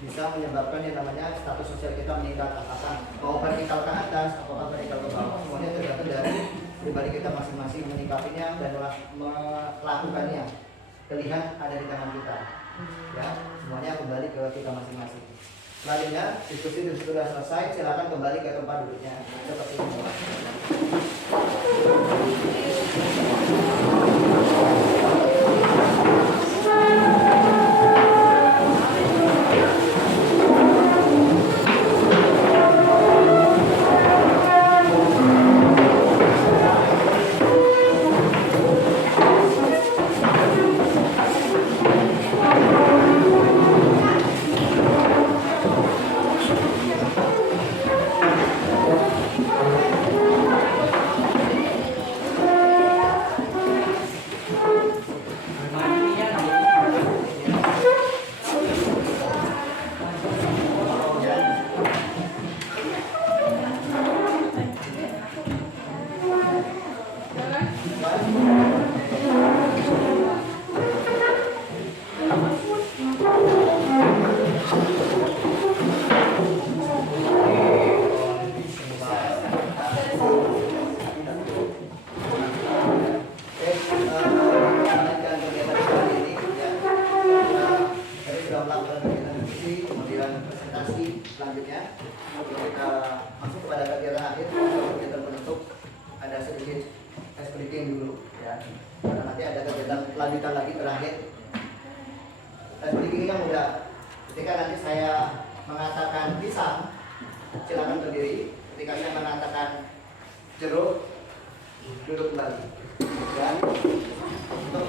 bisa menyebabkan yang namanya status sosial kita meningkat, apakah mau vertikal ke atas, apakah vertikal ke bawah, semuanya tergantung dari pribadi kita masing-masing menyikapinya dan melakukannya. Pilihan ada di tangan kita, ya, semuanya kembali ke kita masing-masing. Selanjutnya diskusi sudah selesai, silakan kembali ke tempat duduknya seperti ini. Selanjutnya kita masuk kepada kegiatan akhir, kegiatan penutup. Ada sedikit ice breaking dulu, ya. Karena nanti ada kegiatan lanjutan lagi terakhir. Ice breaking yang mudah. Ketika nanti saya mengatakan pisang, silakan berdiri. Ketika saya mengatakan jeruk, duduk kembali. Dan untuk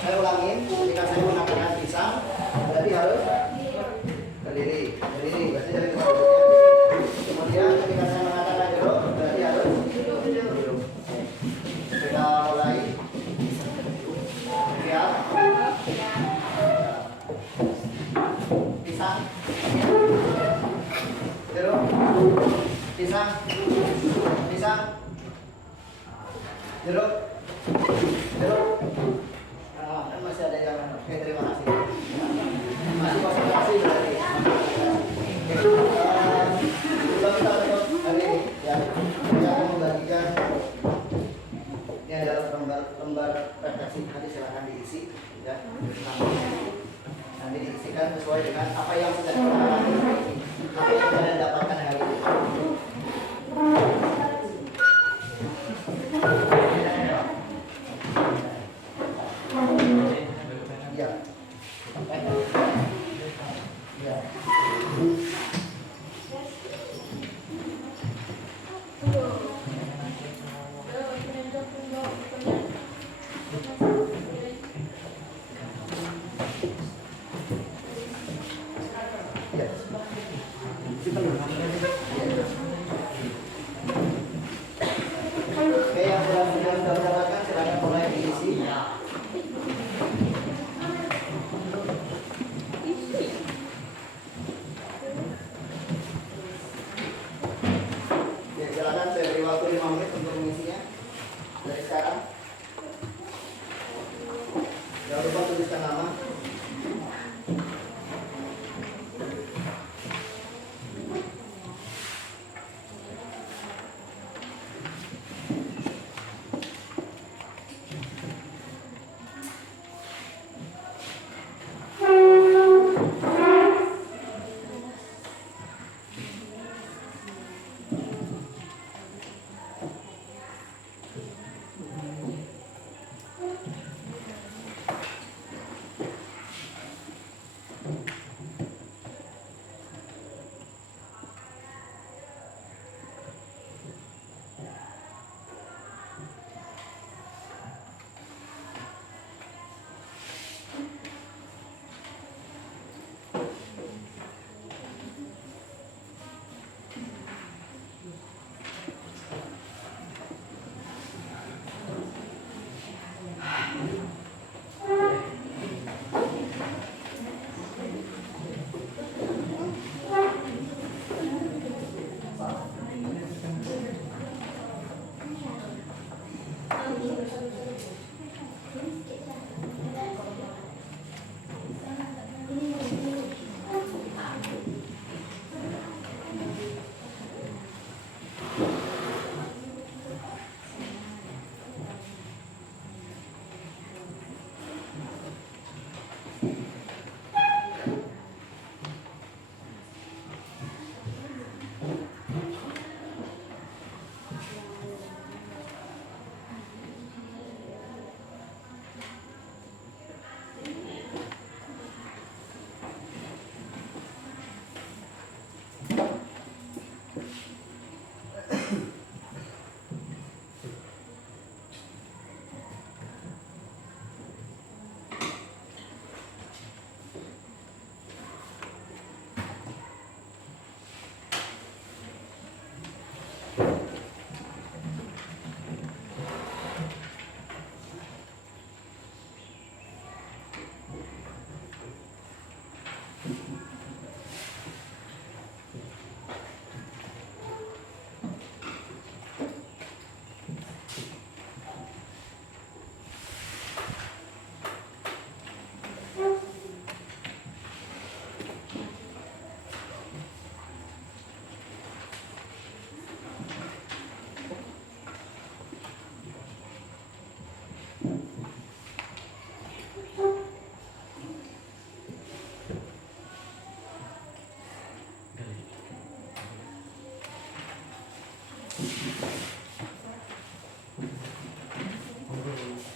saya ulangin, ketika saya mengatakan pisang, berarti harus berdiri, berarti dari tempat duduknya. Kemudian ketika saya mengatakan jeruk, berarti harus duduk. Kita mulai. Siap. Pisang, jeruk, pisang, pisang, jeruk, jeruk. Kan masih ada yang terima kasih. Masih konsentrasi berarti. Kalau kita tutup hari ini, ya, kita akan membagikan ini adalah lembar refleksi. Nanti silakan diisi, ya. Nanti diisikan sesuai dengan apa yang sudah kita alami hari ini, apa yang kalian dapatkan hari ini. Oke, yang sudah mendapatkan silakan mulai diisi. Oke, silakan saya beri waktu 5 menit untuk mengisinya dari sekarang. Jangan lupa tuliskan nama.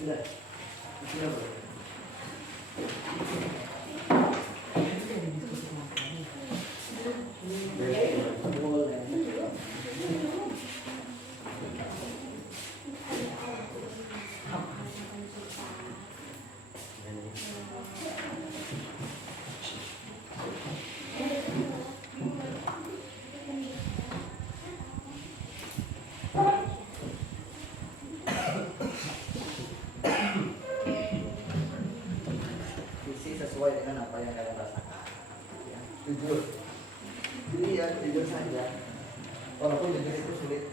Sudah. Sudah, Bro. Isi sesuai dengan apa yang kalian rasakan. Ya, jujur. Jadi ya jujur saja. Walaupun jujur itu sulit.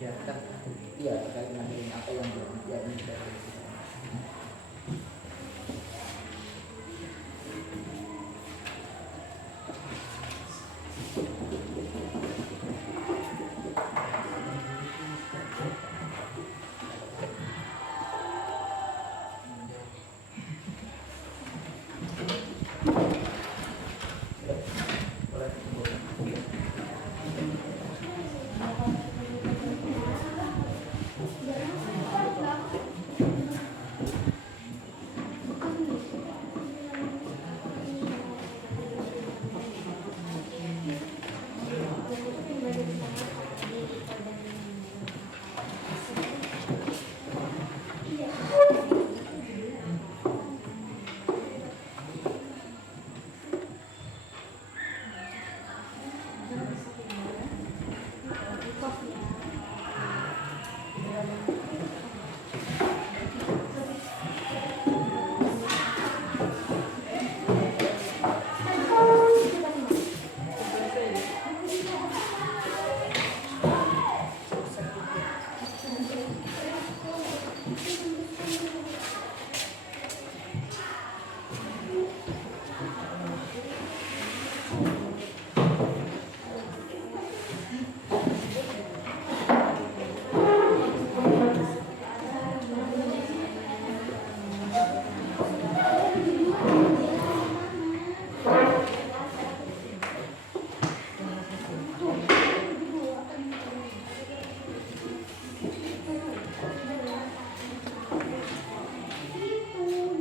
Ya, kan? Iya, terkait dengan apa yang terjadi.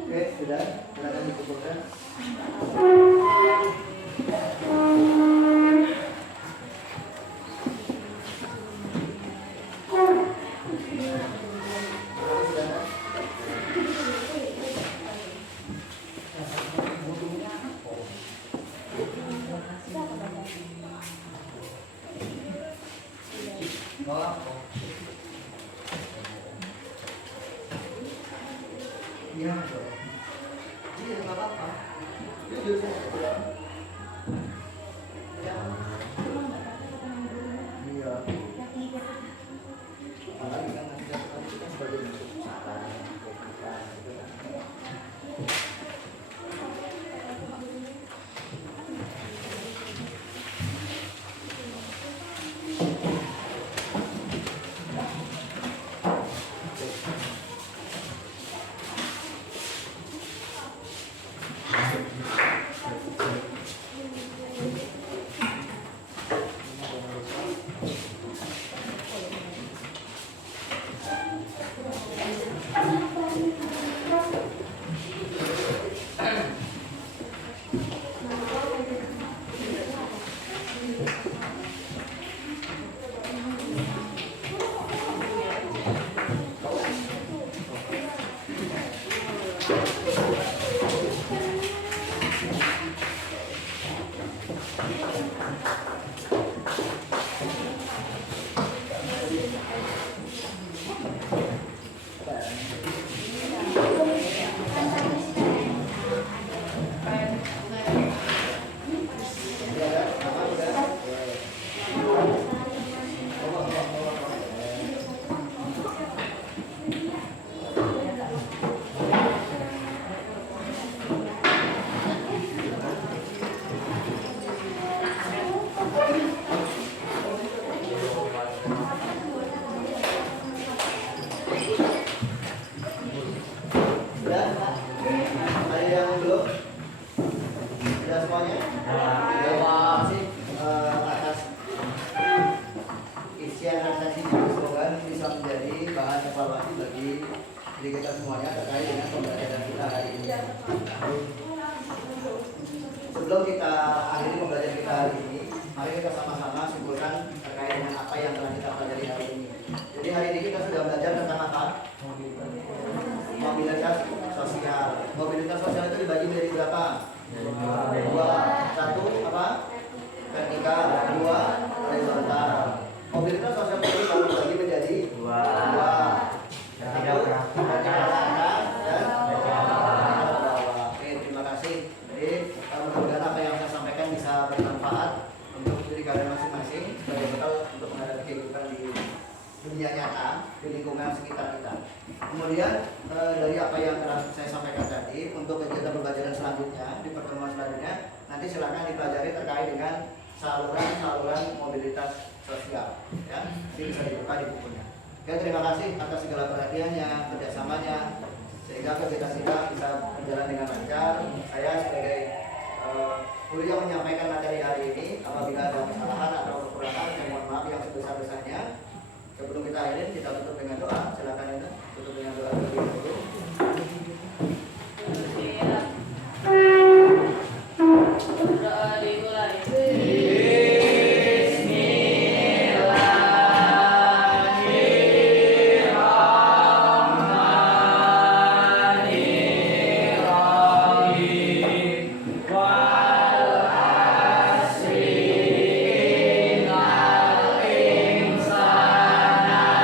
Oke, sudah. Silakan dikumpulkan. Iya, boleh. Iya, nggak apa-apa. Jujur saja. Iya. Apalagi kan nasihat itu kan sebagai bentuk saran, kritikan, gitu kan. Sudah? Ada yang belum? Sudah semuanya? Terima kasih atas isian referensi ini. Semoga ini bisa menjadi bahan evaluasi bagi diri kita semuanya terkait dengan pembelajaran kita hari ini. Sebelum kita akhiri pembelajaran kita hari ini, mari kita sama-sama simpulkan terkait dengan apa yang telah kita pelajari hari ini. Jadi hari ini kita sudah belajar tentang apa? Mobilitas sosial. Mobilitas sosial itu dibagi menjadi berapa? Dua. Satu apa? Vertikal. Dua horizontal. Mobilitas sosial itu dibagi menjadi dua. Satu vertikal ke atas dan vertikal ke bawah. Oke, terima kasih. Jadi mudah-mudahan apa yang saya sampaikan bisa bermanfaat untuk diri kalian masing-masing sebagai bekal untuk menghadapi kehidupan di dunia nyata, di lingkungan sekitar kita. Kemudian dari apa yang telah saya sampaikan tadi, untuk kegiatan pembelajaran selanjutnya di pertemuan selanjutnya nanti silakan dipelajari terkait dengan saluran mobilitas sosial, ya. Nanti bisa dibuka di bukunya. Oke, terima kasih atas segala perhatiannya, kerjasamanya, sehingga kegiatan kita bisa berjalan dengan lancar. Saya sebagai guru yang menyampaikan materi hari ini, apabila ada kesalahan atau kekurangan, saya mohon maaf yang sebesar-besarnya. Sebelum kita akhirin, kita tutup dengan doa. Silakan itu tutup dengan doa terlebih dahulu. Doa dimulai. Waalaikumsalam warahmatullahi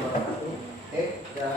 wabarakatuh. Oke, dan